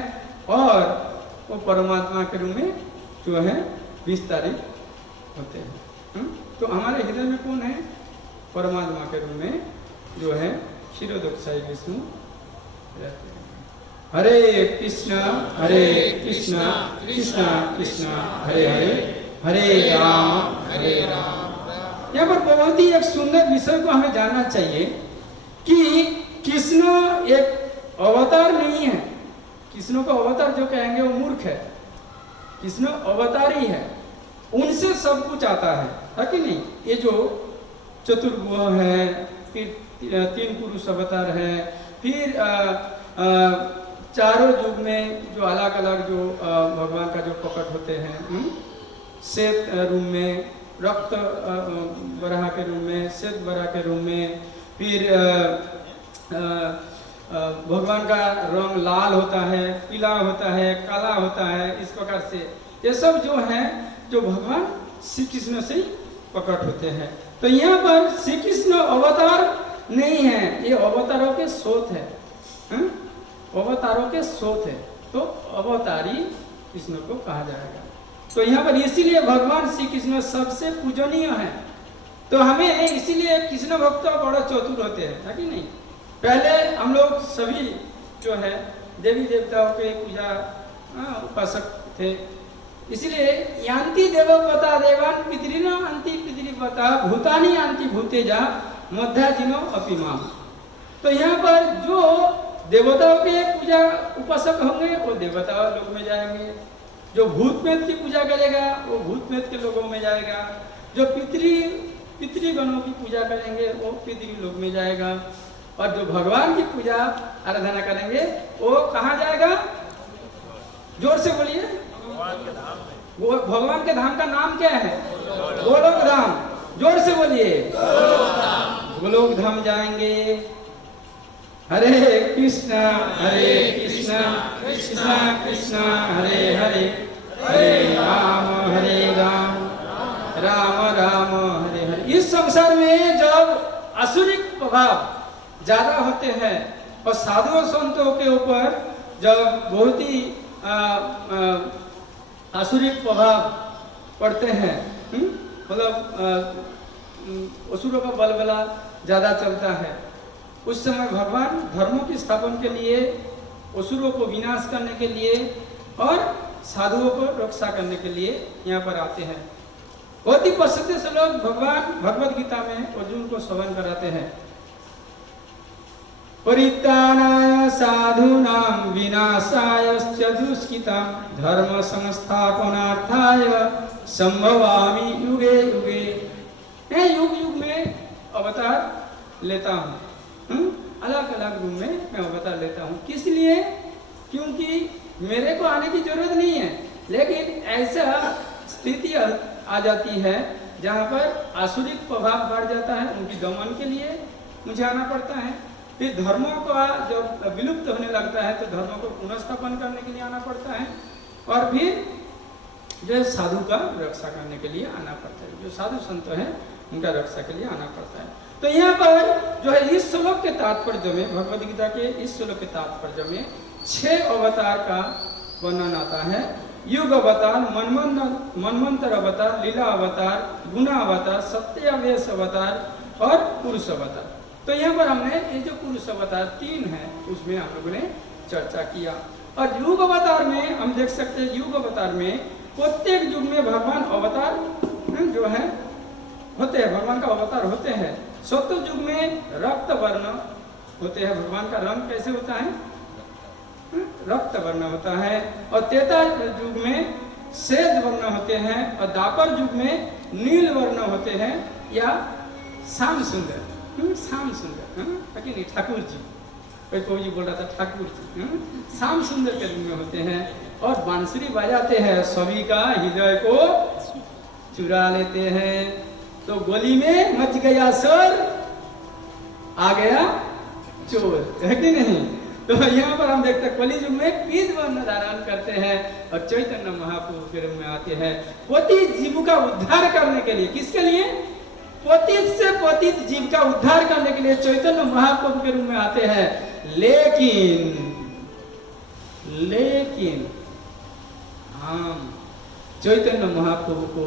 और वो परमात्मा के रूप में जो है विस्तारित होते हैं। तो हमारे हृदय में कौन है? परमात्मा के रूप में जो है क्षीरोदक्षाई विष्णु रहते हैं। हरे कृष्णा कृष्णा कृष्णा हरे हरे, हरे राम। यहाँ पर बहुत ही एक सुंदर विषय को हमें जानना चाहिए कि कृष्ण एक अवतार नहीं है। कृष्ण को अवतार जो कहेंगे वो मूर्ख है। कृष्ण अवतार ही है, उनसे सब कुछ आता है कि नहीं? ये जो चतुर्भुज है, फिर 3 पुरुष अवतार है, फिर चारों युग में जो अलग अलग जो भगवान का जो प्रकट होते हैं, श्वेत रूप में, रक्त वराह के रूप में, श्वेत वराह के रूप में, फिर भगवान का रंग लाल होता है, पीला होता है, काला होता है, इस प्रकार से ये सब जो है जो भगवान श्री कृष्ण से प्रकट होते हैं। तो यहाँ पर श्री कृष्ण अवतार नहीं है, ये अवतारों के स्रोत है, अवतारों के स्रोत है। तो अवतारी कृष्ण को कहा जाएगा। तो यहाँ पर इसीलिए भगवान श्री कृष्ण सबसे पूजनीय है। तो हमें इसीलिए कृष्ण भक्त बड़ा चतुर होते हैं, है कि नहीं? पहले हम लोग सभी जो है देवी देवताओं के पूजा उपासक थे, इसलिए यान्ति देवपता देवान पितृन अंति पितृपता भूतानि यान्ति भूतेजा मध्याजिनो अपिमाम। तो यहाँ पर जो देवताओं के पूजा उपासक होंगे वो देवता लोग में जाएंगे, जो भूत प्रेत की पूजा करेगा वो भूत प्रेत के लोगों में जाएगा, जो पितृगणों की पूजा करेंगे वो पितृ लोग में जाएगा, और जो भगवान की पूजा आराधना करेंगे वो कहाँ जाएगा? जोर से बोलिए। भगवान के धाम का नाम क्या है? गोलोक धाम। जोर से बोलिए, गोलोक धाम जाएंगे। हरे कृष्णा कृष्णा कृष्णा हरे हरे, हरे राम राम राम हरे हरे। इस संसार में जब आसुरिक प्रभाव ज्यादा होते हैं और साधुओं संतों के ऊपर जब बहुत ही आसुरिक प्रभाव पड़ते हैं, मतलब असुरों का बलबला ज्यादा चलता है, उस समय भगवान धर्मों की स्थापना के लिए, असुरों को विनाश करने के लिए और साधुओं को रक्षा करने के लिए यहाँ पर आते हैं। बहुत ही प्रसिद्ध श्लोक भगवान भगवद गीता में अर्जुन को श्रवण कराते हैं। परित्राणाय साधूनां विनाशायश्च दुष्कृतां धर्म संस्थापनार्थाय संभवामि युगे युगे। मैं युग युग में अवतार लेता हूँ, अलग अलग रूप में मैं अवतार लेता हूँ। किस लिए? क्योंकि मेरे को आने की जरूरत नहीं है, लेकिन ऐसा स्थिति आ जाती है जहाँ पर आसुरिक प्रभाव बढ़ जाता है, उनकी दमन के लिए मुझे आना पड़ता है। फिर धर्मों का जब विलुप्त होने लगता है तो धर्मों को पुनर्स्थापन करने के लिए आना पड़ता है, और फिर जो साधु का रक्षा करने के लिए आना पड़ता है, जो साधु संत हैं उनका रक्षा के लिए आना पड़ता है। तो यहाँ पर जो है इस श्लोक के तात्पर्य में, भगवद गीता के इस श्लोक के तात्पर्य में 6 अवतार का वर्णन आता है। युग अवतार, मनमंत्र अवतार, लीला अवतार, गुना अवतार, सत्यावेश अवतार और पुरुष अवतार। तो यहाँ पर हमने ये जो पुरुष अवतार 3 है उसमें हम लोगों ने चर्चा किया। और युग अवतार में हम देख सकते हैं, युग अवतार में प्रत्येक युग में भगवान अवतार जो है होते हैं, भगवान का अवतार होते हैं। सत्य युग में रक्त वर्ण होते हैं, भगवान का रंग कैसे होता है, रक्त वर्ण होता है। और त्रेता युग में श्वेत वर्ण होते हैं, और द्वापर युग में नील वर्ण होते हैं या श्याम सुंदर, श्याम सुंदर नहीं, ठाकुर जी, कोई जी बोल रहा था ठाकुर जी, श्याम सुंदर के रूप में होते हैं। और बांसुरी बजाते हैं, सभी का हृदय को चुरा लेते हैं। तो गोली में मच गया शोर, आ गया चोर, है कि नहीं। तो यहाँ पर हम देखते हैं कलि युग में पीत वर्ण धारण करते हैं और चैतन्य महाप्रभु के रूप में आते हैं, पतित जीव का उद्धार करने के लिए। किसके लिए? पतित से पतित जीव का उद्धार करने के लिए चैतन्य महाप्रभु के रूप में आते हैं। लेकिन हम चैतन्य महाप्रभु को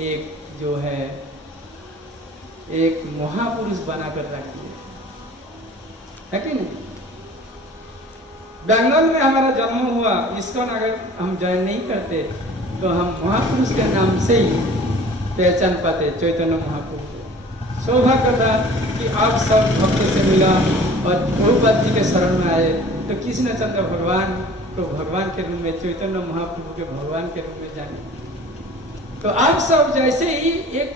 एक जो है एक महापुरुष बनाकर रखिए, है कि नहीं। बेंगलोर में हमारा जन्म हुआ, इसको अगर हम ज्वाइन नहीं करते तो हम महापुरुष के नाम से ही पहचान पाते चैतन्य महाप्रभु को। सौभाग्य था कि आप सब भक्त से मिला और प्रभुपाद जी के शरण में आए, तो कृष्ण चंद्र भगवान को भगवान के रूप में, चैतन्य महाप्रभु के भगवान के रूप में जाने। तो आप सब जैसे ही एक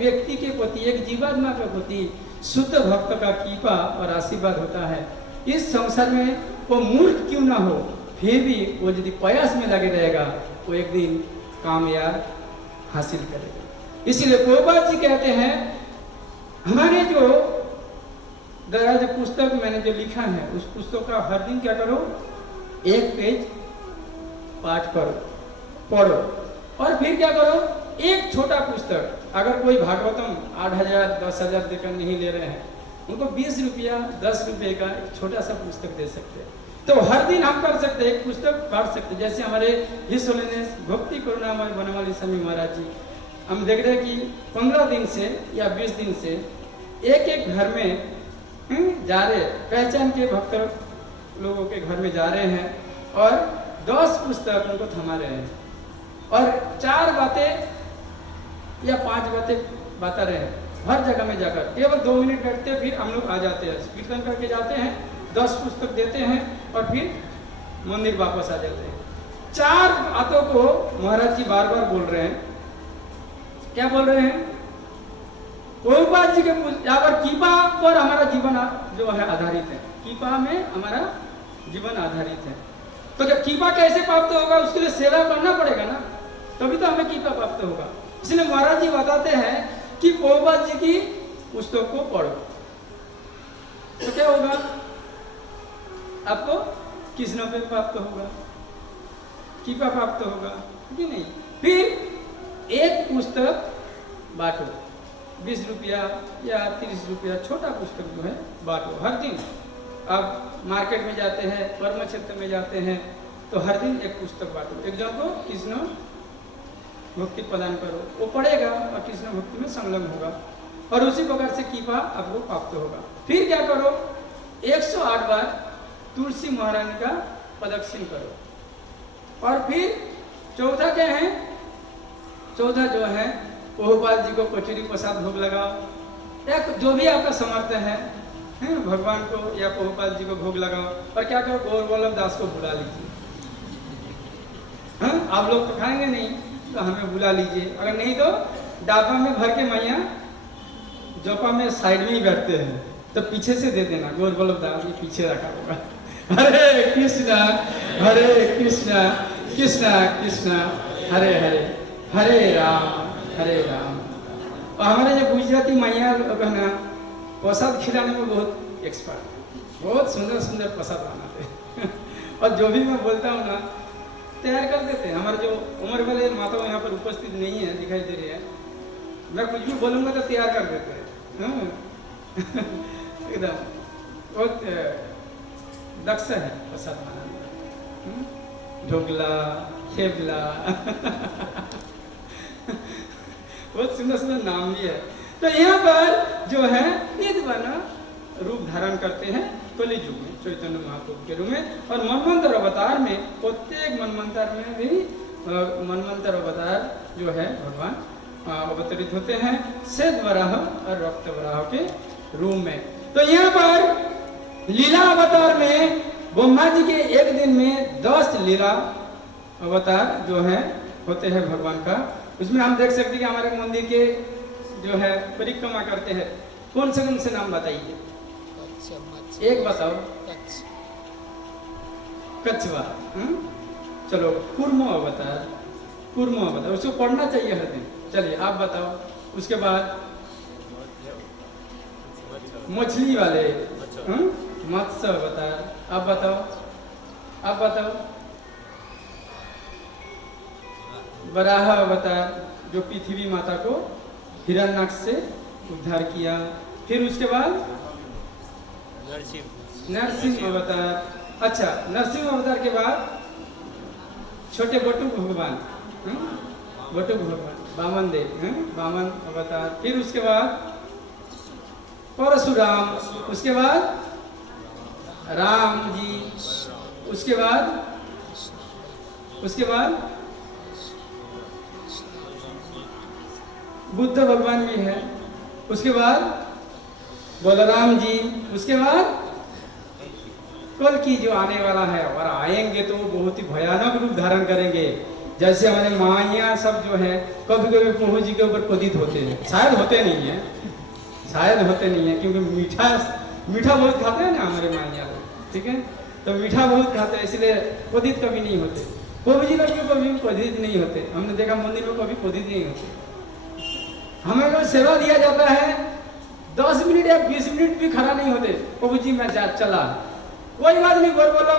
व्यक्ति के प्रति, एक जीवात्मा के प्रति शुद्ध भक्त का कृपा और आशीर्वाद होता है। इस संसार में वो मूर्ख क्यों ना हो, फिर भी वो यदि प्रयास में लगे रहेगा वो एक दिन कामयाब हासिल करेगा। इसीलिए प्रभुपाद जी कहते हैं, हमारे जो पुस्तक मैंने जो लिखा है उस पुस्तक का हर दिन क्या करो, एक पेज पाठ करो, पढ़ो, और फिर क्या करो, एक छोटा पुस्तक, अगर कोई भागवतम 8,000 10,000 देकर नहीं ले रहे हैं, उनको 20 रुपया 10 रुपये का एक छोटा सा पुस्तक दे सकते हैं। तो हर दिन हम कर सकते हैं, एक पुस्तक पढ़ सकते हैं। जैसे हमारे हिज होलीनेस भक्ति करुणामय बनवाली स्वामी महाराज जी, हम देख रहे हैं कि 15 दिन से या 20स दिन से एक घर में जा रहे, पहचान के भक्त लोगों के घर में जा रहे हैं और 10 पुस्तक उनको थमा रहे हैं और 4 बातें या 5 बातें बता रहे हैं। हर जगह में जाकर केवल 2 मिनट बैठते हैं, फिर हम लोग आ जाते हैं, कीर्तन करके जाते हैं, 10 पुस्तक देते हैं और फिर मंदिर वापस आ जाते हैं। 4 बातों को महाराज जी बार बार बोल रहे हैं। क्या बोल रहे हैं? प्रभुपाद जी के अगर कृपा पर हमारा जीवन जो है आधारित है, कृपा में हमारा जीवन आधारित है। तो जब कृपा कैसे प्राप्त होगा, उसके लिए सेवा करना पड़ेगा ना, तभी तो हमें कृपा प्राप्त होगा। इसलिए महाराज जी बताते हैं कि प्रभुपाद जी की पुस्तक को पढ़ो, तो क्या होगा, आपको कृष्ण पे प्राप्त होगा, कृपा प्राप्त होगा कि नहीं। फिर एक पुस्तक बांटो, 20 रुपया या 30 रुपया, छोटा पुस्तक जो है बांटो हर दिन। आप मार्केट में जाते हैं, कर्म क्षेत्र में जाते हैं, तो हर दिन एक पुस्तक बांटो, एक जन को कृष्ण भक्ति प्रदान करो, वो पढ़ेगा और कृष्ण भक्ति में संलग्न होगा और उसी प्रकार से कृपा आपको प्राप्त होगा। फिर क्या करो, 108 बार तुलसी महारानी का प्रदक्षिण करो। और फिर चौथा क्या है, चौथा जो है प्रभुपाद जी को कचौरी प्रसाद भोग लगाओ, या जो भी आपका समर्थ है भगवान को या प्रभुपाद जी को भोग लगाओ। और क्या करो, गौर वल्लभ दास को बुला लीजिए। हाँ, आप लोग तो खाएंगे नहीं तो हमें बुला लीजिए, अगर नहीं तो डाबा में भर के मैया जोपा में साइड में ही बैठते हैं, तो पीछे से दे देना, गौर वल्लभ दास ये पीछे रखा होगा। हरे कृष्णा कृष्णा कृष्णा हरे हरे, हरे राम और हमारे जो गुजराती मैया लोग है ना, प्रसाद खिलाने में बहुत एक्सपर्ट, बहुत सुंदर सुंदर प्रसाद बनाते हैं। और जो भी मैं बोलता हूँ ना, तैयार कर देते हैं। हमारे जो उम्र वाले माता यहाँ पर उपस्थित नहीं है, दिखाई दे रही है, मैं कुछ भी बोलूँगा तो तैयार कर देते हैं। एकदम बहुत दक्ष है प्रसाद बनाने में। ढोकला, थेपला बहुत सुंदर सुंदर नाम भी है। तो यहाँ पर जो है निधवाना रूप धारण करते हैं कली युग में चैतन्य महाप्रभु के रूप में। और मनवंतर अवतार में प्रत्येक मनवंतर में भी मनवंतर अवतार जो है भगवान अवतरित होते हैं श्वेत वराह और रक्त वराह के रूप में। तो यहाँ पर लीला अवतार में ब्रह्मा जी के एक दिन में 10 लीला अवतार जो है होते हैं भगवान का। उसमें हम देख सकते हैं कि हमारे मंदिर के जो है परिक्रमा करते हैं। कौन से नाम बताइए? एक बताओ। कछवा। चलो कूर्मो अवतार उसको पढ़ना चाहिए हर दिन। चलिए आप बताओ। उसके बाद मछली वाले मत्स्य अवतार। आप बताओ। वराह अवतार जो पृथ्वी माता को हिरण्याक्ष से उद्धार किया। फिर उसके बाद नरसिंह अवतार। अच्छा, नरसिंह अवतार के बाद छोटे बटुक भगवान वामन देव वामन अवतार। फिर उसके बाद परशुराम। उसके बाद राम जी। उसके बाद बुद्ध भगवान भी है। उसके बाद बलराम जी। उसके बाद कल की जो आने वाला है और आएंगे तो बहुत ही भयानक रूप धारण करेंगे। जैसे हमारे माया सब जो है कभी कभी प्रभु जी के ऊपर क्रोधित होते हैं। शायद होते नहीं है क्योंकि मीठा बहुत खाते हैं ना हमारे माया लोग, ठीक है। तो मीठा बहुत खाते हैं इसलिए क्रोधित कभी नहीं होते। प्रभु जी लोग भी कभी क्रोधित नहीं होते। हमने देखा मंदिर में कभी क्रोधित नहीं होते। हमें जो सेवा दिया जाता है 10 मिनट या 20 मिनट भी खड़ा नहीं होते। प्रभु जी मैं चला, कोई बात नहीं, बोलो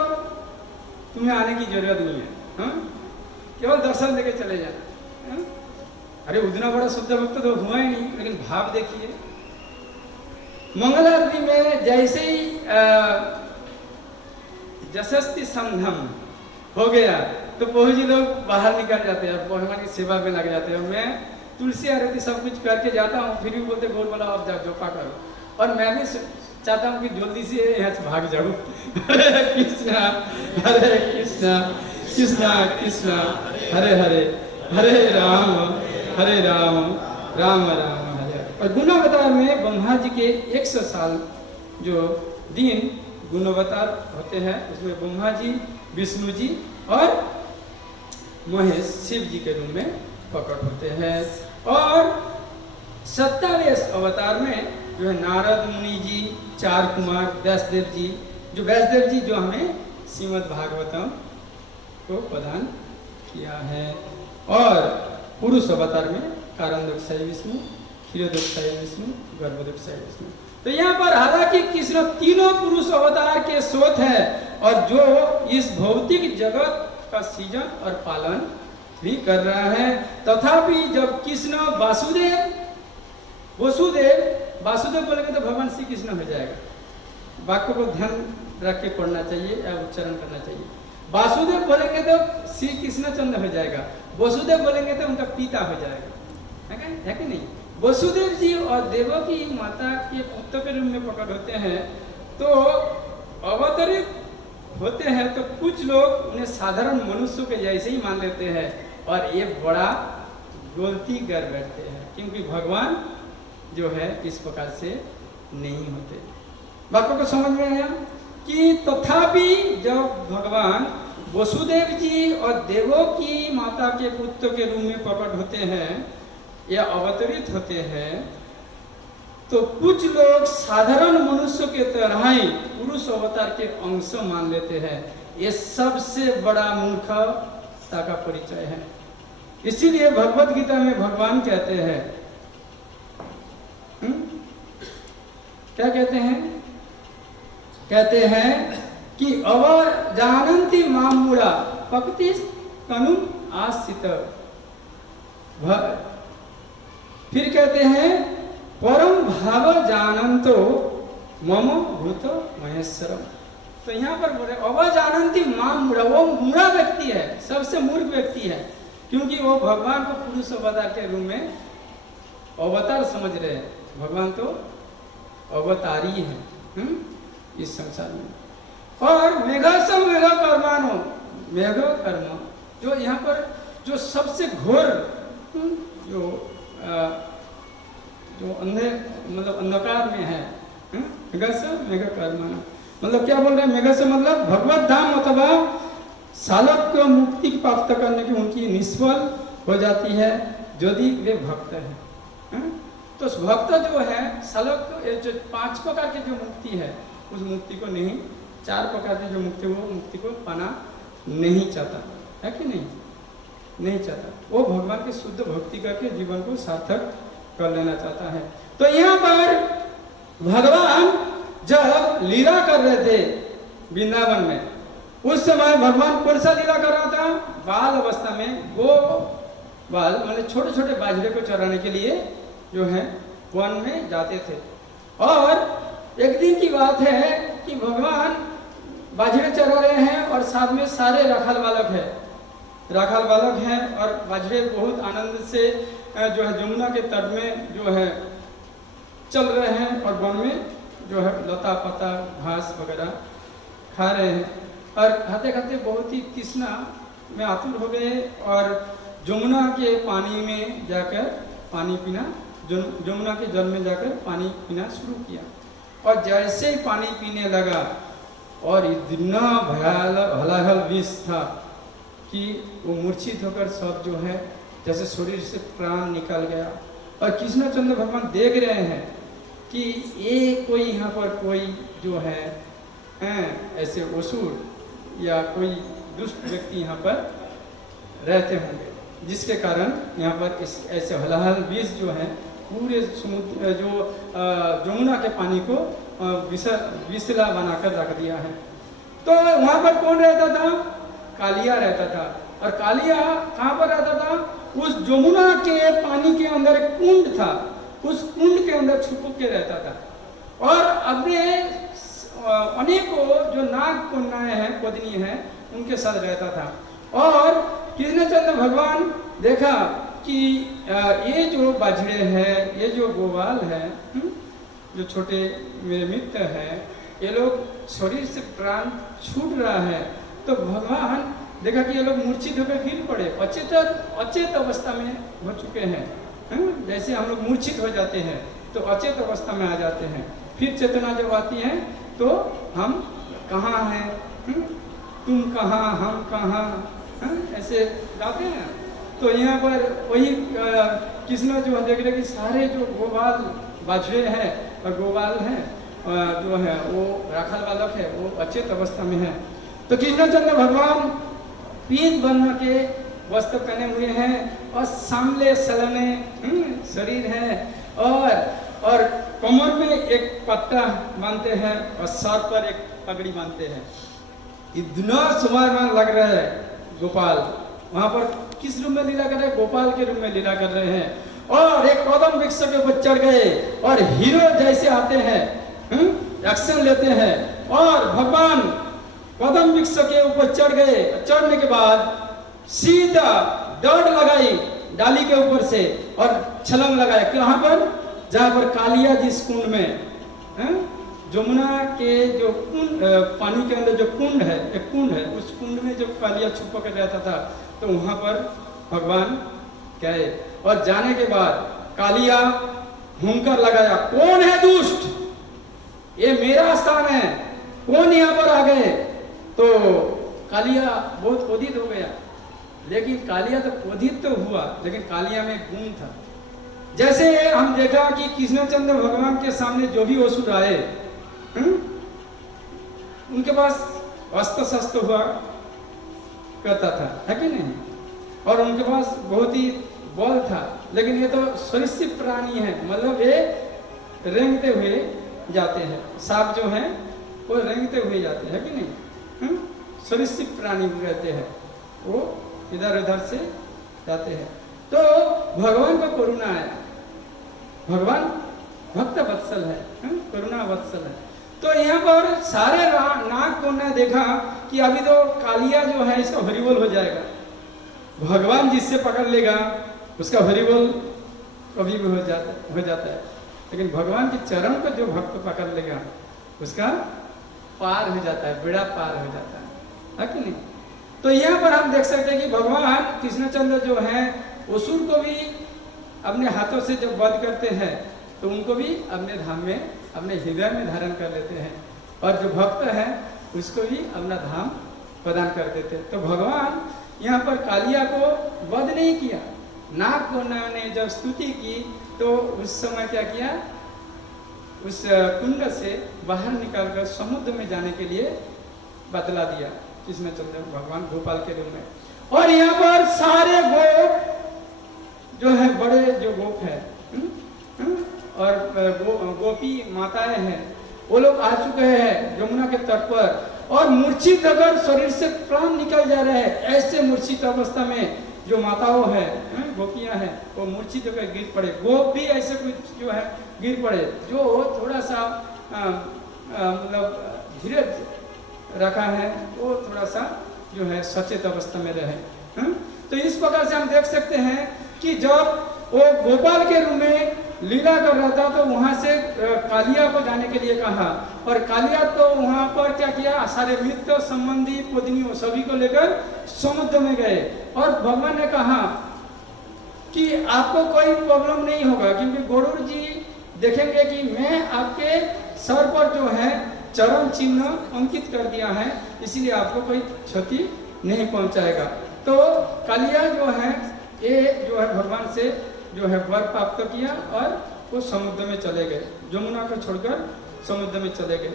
तुम्हें आने की जरूरत नहीं है, केवल दर्शन देके चले जाना। अरे उतना बड़ा शुद्ध भक्त तो हुआ ही नहीं, लेकिन भाव देखिए। मंगल आरती में जैसे ही जशस्ति संधम हो गया तो प्रभु जी लोग बाहर निकल जाते हैं, भगवान की सेवा में लग जाते हैं। मैं तुलसी आरती सब कुछ करके जाता हूँ, फिर भी बोलते गोल बोला आप जाओ जोपा करो। और मैं भी चाहता हूँ कि जल्दी से यहाँ से भाग जाऊँ। हरे कृष्णा कृष्णा कृष्णा हरे हरे, हरे राम राम राम हरे। और गुणावतार में ब्रह्मा जी के 100 साल जो दिन गुणावतार होते हैं उसमें ब्रह्मा जी, विष्णु जी और महेश शिव जी के रूप में प्रकट होते हैं। और 27 अवतार में जो है नारद मुनि जी, 4 कुमार, व्यासदेव जी जो हमें श्रीमद् भागवतम को प्रदान किया है। और पुरुष अवतार में कारणदोक्षाय विष्णु, क्षीरोदोक्षाय विष्णु, गर्भदोक्षाय विष्णु। तो यहाँ पर हालांकि कृष्ण तीनों पुरुष अवतार के स्रोत है और जो इस भौतिक जगत का सृजन और पालन भी कर रहा है। तथापि जब कृष्ण वासुदेव बोलेंगे तो भगवान श्री कृष्ण हो जाएगा। वाक्य को ध्यान रख के पढ़ना चाहिए या उच्चारण करना चाहिए। वासुदेव बोलेंगे तो श्री कृष्ण चंद्र हो जाएगा, वसुदेव बोलेंगे तो उनका पिता हो जाएगा, है कि नहीं। वसुदेव जी और देवकी माता के पुत्र के रूप में प्रकट होते हैं तो अवतरित होते हैं तो कुछ लोग उन्हें साधारण मनुष्यों के जैसे ही मान लेते हैं और ये बड़ा गलती कर बैठते हैं, क्योंकि भगवान जो है इस प्रकार से नहीं होते। बातों को समझ में आया कि तथापि जब भगवान वसुदेव जी और देवकी माता के पुत्र के रूप में प्रकट होते हैं या अवतरित होते हैं तो कुछ लोग साधारण मनुष्य के तरह ही पुरुष अवतार के अंश मान लेते हैं। ये सबसे बड़ा मूर्खता का परिचय है। इसीलिए भगवत गीता में भगवान कहते हैं, क्या कहते हैं? कहते हैं कि अवजानन्ति मामूढ़ा पक्ति तनुम आश्रित। फिर कहते हैं परम भाव जानंतो मम भूत महेश्वरम। तो यहाँ पर बोले अवजानन्ति माम बुरा, वो बुरा व्यक्ति है, सबसे मूर्ख व्यक्ति है, क्योंकि वो भगवान को पुरुष अवतार के रूप में अवतार समझ रहे हैं। भगवान तो अवतारी है इस संसार में। और मेघासम मेघा कर्मानो, मेघ कर्म जो यहाँ पर जो सबसे घोर जो अंधे मतलब अंधकार में है, मेघासम मेघा कर्मानो मतलब क्या बोल रहे हैं? मेघा से मतलब भगवत धाम अथवा साधक को मुक्ति प्राप्त करने की उनकी निष्फल हो जाती है यदि वे भक्त हैं। तो भक्त जो है साधक जो 5 प्रकार की जो मुक्ति है उस मुक्ति को नहीं, 4 प्रकार की जो मुक्ति वो मुक्ति को पाना नहीं चाहता है कि नहीं चाहता। वो भगवान की शुद्ध भक्ति करके जीवन को सार्थक कर लेना चाहता है। तो यहाँ पर भगवान जब लीला कर रहे थे वृंदावन में, उस समय भगवान कौन सा लीला कर रहा था? बाल अवस्था में वो बाल मतलब छोटे छोटे बाजरे को चराने के लिए जो है वन में जाते थे। और एक दिन की बात है कि भगवान बाजरे चरा रहे हैं और साथ में सारे राखाल बालक हैं और बाजरे बहुत आनंद से जो है जमुना के तट में जो है चल रहे हैं और वन में जो है लता पता घास वगैरह खा रहे हैं। और खाते खाते बहुत ही तृष्णा में आतुर हो गए और जमुना के पानी में जाकर पानी पीना, जमुना के जल में जाकर पानी पीना शुरू किया। और जैसे ही पानी पीने लगा और इतना भयाल विष था कि वो मूर्छित होकर सब जो है जैसे शरीर से प्राण निकल गया। और कृष्णचंद्र भगवान देख रहे हैं कि ये कोई यहाँ पर कोई जो है ऐसे असुर या कोई दुष्ट व्यक्ति यहाँ पर रहते होंगे, जिसके कारण यहाँ पर इस ऐसे हलाहल विष जो है पूरे समुद्र जो जमुना के पानी को विषला बनाकर रख दिया है। तो वहाँ पर कौन रहता था? कालिया रहता था। और कालिया कहाँ पर रहता था? उस जमुना के पानी के अंदर एक कुंड था, उस कुंड के अंदर छुप के रहता था और अपने अनेकों जो नाग कन्याएं हैं, पत्नी हैं, उनके साथ रहता था। और कृष्णचंद्र भगवान देखा कि ये जो बाजरे हैं, ये जो गोवाल है, जो छोटे मेरे मित्र हैं, ये लोग शरीर से प्राण छूट रहा है। तो भगवान देखा कि ये लोग मूर्छित होकर गिर पड़े, अचेत अवस्था में हो चुके हैं। जैसे हम लोग मूर्छित हो जाते हैं तो अचेत अवस्था में आ जाते हैं, फिर चेतना जब आती है तो हम कहाँ हैं, तुम कहाँ, हम कहाँ, ऐसे गाते हैं। तो यहाँ पर वही कृष्ण जो देख रहे कि सारे जो गोपाल बाजरे हैं और गोपाल हैं जो है वो राखाल बालक है, वो अचेत अवस्था में है। तो कृष्णचंद्र भगवान पीत बन के वस्त्र पहने हुए हैं और सामले सलने शरीर है और कमर में एक पट्टा बांधते हैं और सर पर एक पगड़ी बांधते हैं। इतना सुमारमान लग रहा है गोपाल। वहां पर किस रूप में लीला कर रहे हैं? गोपाल के रूप में लीला कर रहे हैं। और एक कदम वृक्ष के ऊपर चढ़ गए और हीरो जैसे आते हैं, एक्शन लेते हैं। और भगवान कदम वृक्ष के ऊपर चढ़ गए, चढ़ने के बाद सीधा दौड़ लगाई डाली के ऊपर से और छलांग लगाया। कहाँ पर? जहाँ पर कालिया जिस कुंड में, जमुना के जो कुंड, पानी के अंदर जो कुंड है, एक कुंड है, उस कुंड में जब कालिया छुपा कर रहता था तो वहाँ पर भगवान गए। और जाने के बाद कालिया हुंकार लगाया, कौन है दुष्ट? ये मेरा स्थान है, कौन यहाँ पर आ गए? तो कालिया बहुत क्रोधित हो गया। लेकिन कालिया तो क्रोधित तो हुआ, लेकिन कालिया में गुण था। जैसे हम देखा कि कृष्णचंद्र भगवान के सामने जो भी असुर आए, उनके पास अस्त्र शस्त्र हुआ करता था, है कि नहीं? और उनके पास बहुत ही बल था। लेकिन ये तो सरीसृप प्राणी है, मतलब ये रेंगते हुए जाते हैं। सांप जो है वो रेंगते हुए जाते हैं, कि नहीं? सरीसृप प्राणी रहते हैं, वो इधर उधर से जाते हैं। तो भगवान का करुणा है, भगवान भक्त वत्सल है, करुणा वत्सल है। तो यहाँ पर सारे नाग को ने देखा कि अभी तो कालिया जो है इसका हरिबोल हो जाएगा, भगवान जिससे पकड़ लेगा उसका हरिबोल कभी भी हो जाता है, लेकिन भगवान के चरण को जो भक्त पकड़ लेगा उसका पार हो जाता है, बेड़ा पार हो जाता है कि नहीं। तो यहाँ पर हम देख सकते हैं कि भगवान कृष्णचंद्र जो है असुर को भी अपने हाथों से जब वध करते हैं तो उनको भी अपने धाम में, अपने हृदय में धारण कर लेते हैं, और जो भक्त है उसको भी अपना धाम प्रदान कर देते हैं। तो भगवान यहाँ पर कालिया को वध नहीं किया, नाग को ने जब स्तुति की तो उस समय क्या किया, उस कुंड से बाहर निकालकर समुद्र में जाने के लिए बतला दिया कृष्णचंद्र भगवान गोपाल के रूप में। और यहाँ पर सारे गोप जो है, बड़े जो गोप है और गोपी माताएं हैं, वो लोग आ चुके हैं यमुना के तट पर, और मूर्छित अगर शरीर से प्राण निकल जा रहे हैं, ऐसे मूर्छित अवस्था में जो माताओं है, गोपियां हैं, वो मूर्छित होकर गिर पड़े, गोप भी ऐसे कुछ जो है गिर पड़े, जो थोड़ा सा मतलब धीरज रखा है वो थोड़ा सा जो है सचेत अवस्था में रहे। तो इस प्रकार से हम देख सकते हैं कि जब वो गोपाल के रूप में लीला कर रहा था तो वहां से कालिया को जाने के लिए कहा, और कालिया तो वहां पर क्या किया, सारे मित्र संबंधी पत्नियों सभी को लेकर समुद्र में गए, और भगवान ने कहा कि आपको कोई प्रॉब्लम नहीं होगा, क्योंकि गरुड़ जी देखेंगे कि मैं आपके सर पर जो है चरण चिन्ह अंकित कर दिया है, इसलिए आपको कोई क्षति नहीं पहुंचाएगा। तो कालिया जो है ये जो है भगवान से जो है वर प्राप्त किया और वो समुद्र में चले गए, यमुना को छोड़कर समुद्र में चले गए।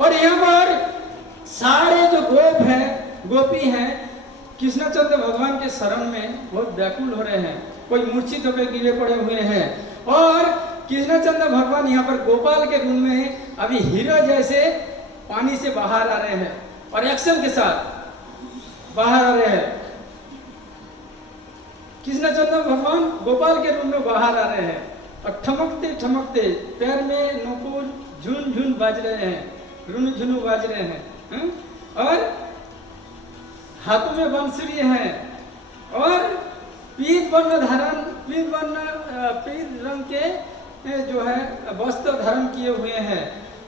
और यहाँ पर सारे जो गोप हैं, गोपी हैं, कृष्णचंद्र भगवान के शरण में बहुत व्याकुल हो रहे हैं, कोई मूर्छित होकर गिरे पड़े हुए हैं, और कृष्णचंद्र भगवान यहाँ पर गोपाल के रूप में अभी हीरो जैसे पानी से बाहर आ रहे हैं और एक्शन के साथ बाहर आ रहे हैं। कृष्णचंद्र भगवान गोपाल के रूप में बाहर आ रहे हैं और ठमकते ठमकते पैर में नोपुर झुन झुन बाज रहे हैं, रुन झुनु बाज रहे हैं, और हाथों में बांसुरी है, और पीत रंग के जो है वस्त्र धारण किए हुए हैं,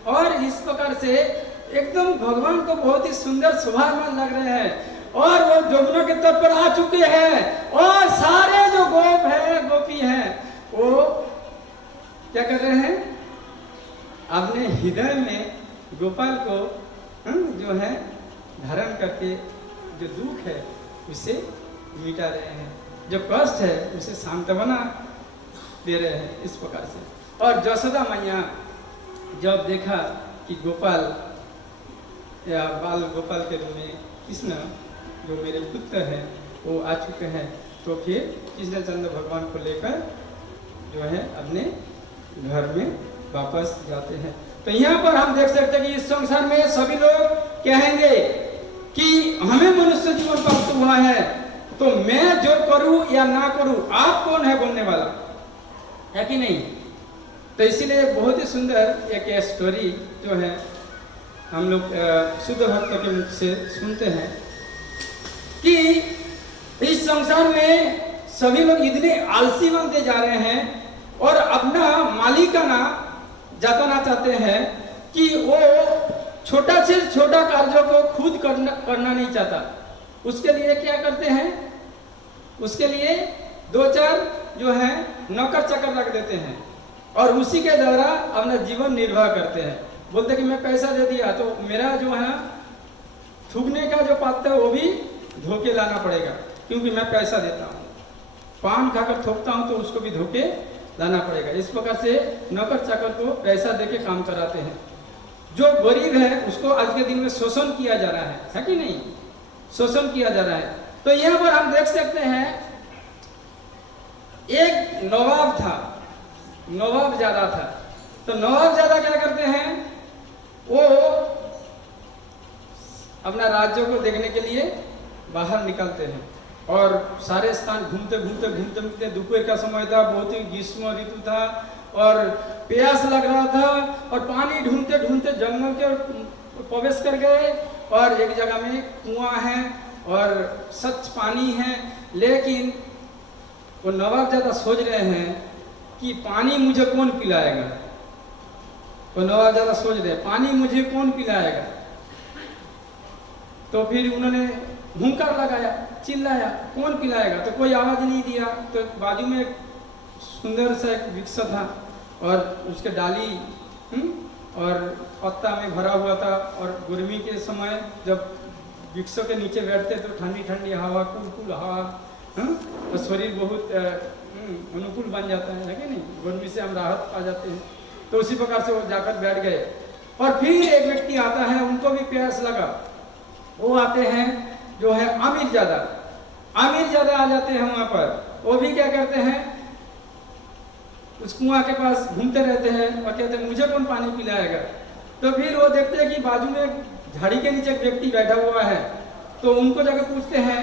और इस प्रकार से एकदम भगवान को बहुत ही सुंदर शोभायमान लग रहे हैं, और वो यमुना के तट पर आ चुके हैं, और सारे जो गोप हैं, गोपी हैं, वो क्या कर रहे हैं, अपने हृदय में गोपाल को जो है धारण करके जो दुख है उसे मिटा रहे हैं, जो कष्ट है उसे सांत्वना दे रहे हैं इस प्रकार से। और यशोदा मैया जब देखा कि गोपाल या बाल गोपाल के रूप में कृष्ण जो मेरे पुत्र हैं वो आ चुके हैं, तो फिर कृष्णचंद्र भगवान को लेकर जो है अपने घर में वापस जाते हैं। तो यहाँ पर हम देख सकते हैं कि इस संसार में सभी लोग कहेंगे कि हमें मनुष्य जीवन प्राप्त हुआ है, तो मैं जो करूं या ना करूं, आप कौन है बोलने वाला, है कि नहीं। तो इसीलिए बहुत ही सुंदर एक स्टोरी जो है हम लोग शुद्ध भक्त के मुख से सुनते हैं कि इस संसार में सभी लोग इतने आलसी बनते जा रहे हैं और अपना मालिकाना जताना चाहते हैं कि वो छोटा से छोटा कार्यों को खुद करना नहीं चाहता। उसके लिए क्या करते हैं, उसके लिए दो चार जो है नौकर चाकर रख देते हैं और उसी के द्वारा अपना जीवन निर्वाह करते हैं। बोलते कि मैं पैसा दे दिया तो मेरा जो है थूकने का जो पात्र है वो भी धोके लाना पड़ेगा, क्योंकि मैं पैसा देता हूँ। पान खाकर थोकता हूँ तो उसको भी धोके लाना पड़ेगा। इस प्रकार से नौकर चाकर को पैसा देके काम कराते हैं। जो गरीब है उसको आज के दिन में शोषण किया जा रहा है कि नहीं, शोषण किया जा रहा है। तो यहाँ पर हम देख सकते हैं एक नवाब था, नवाबजादा था। तो नवाबजादा क्या करते हैं, वो अपना राज्यों को देखने के लिए बाहर निकलते हैं और सारे स्थान घूमते घूमते दोपहर का समय था, बहुत ही ग्रीष्म ऋतु था और प्यास लग रहा था और पानी ढूंढते ढूंढते जंगल के प्रवेश कर गए और एक जगह में कुआं है और स्वच्छ पानी है, लेकिन वो नवाबजादा सोच रहे हैं कि पानी मुझे कौन पिलाएगा। वो नवाबजादा सोच रहे पानी मुझे कौन पिलाएगा। तो फिर उन्होंने हुंकार लगाया, चिल्लाया, कौन पिलाएगा। तो कोई आवाज नहीं दिया। तो बाजू में एक सुंदर सा एक वृक्ष था और उसके डाली और पत्ता में भरा हुआ था। और गर्मी के समय जब वृक्षों के नीचे बैठते तो ठंडी ठंडी हवा, कुल हवा, और शरीर बहुत अनुकूल बन जाता है कि नहीं, गर्मी से हम राहत पा जाते हैं। तो उसी प्रकार से वो जाकर बैठ गए। और फिर एक व्यक्ति आता है, उनको भी प्यास लगा। वो आते हैं जो है अमीरजादा आ जाते हैं वहां पर। वो भी क्या करते हैं, उस कुआं के पास घूमते रहते हैं और कहते हैं मुझे कौन पानी पिलाएगा। तो फिर वो देखते हैं कि बाजू में झाड़ी के नीचे एक व्यक्ति बैठा हुआ है। तो उनको जाकर पूछते हैं,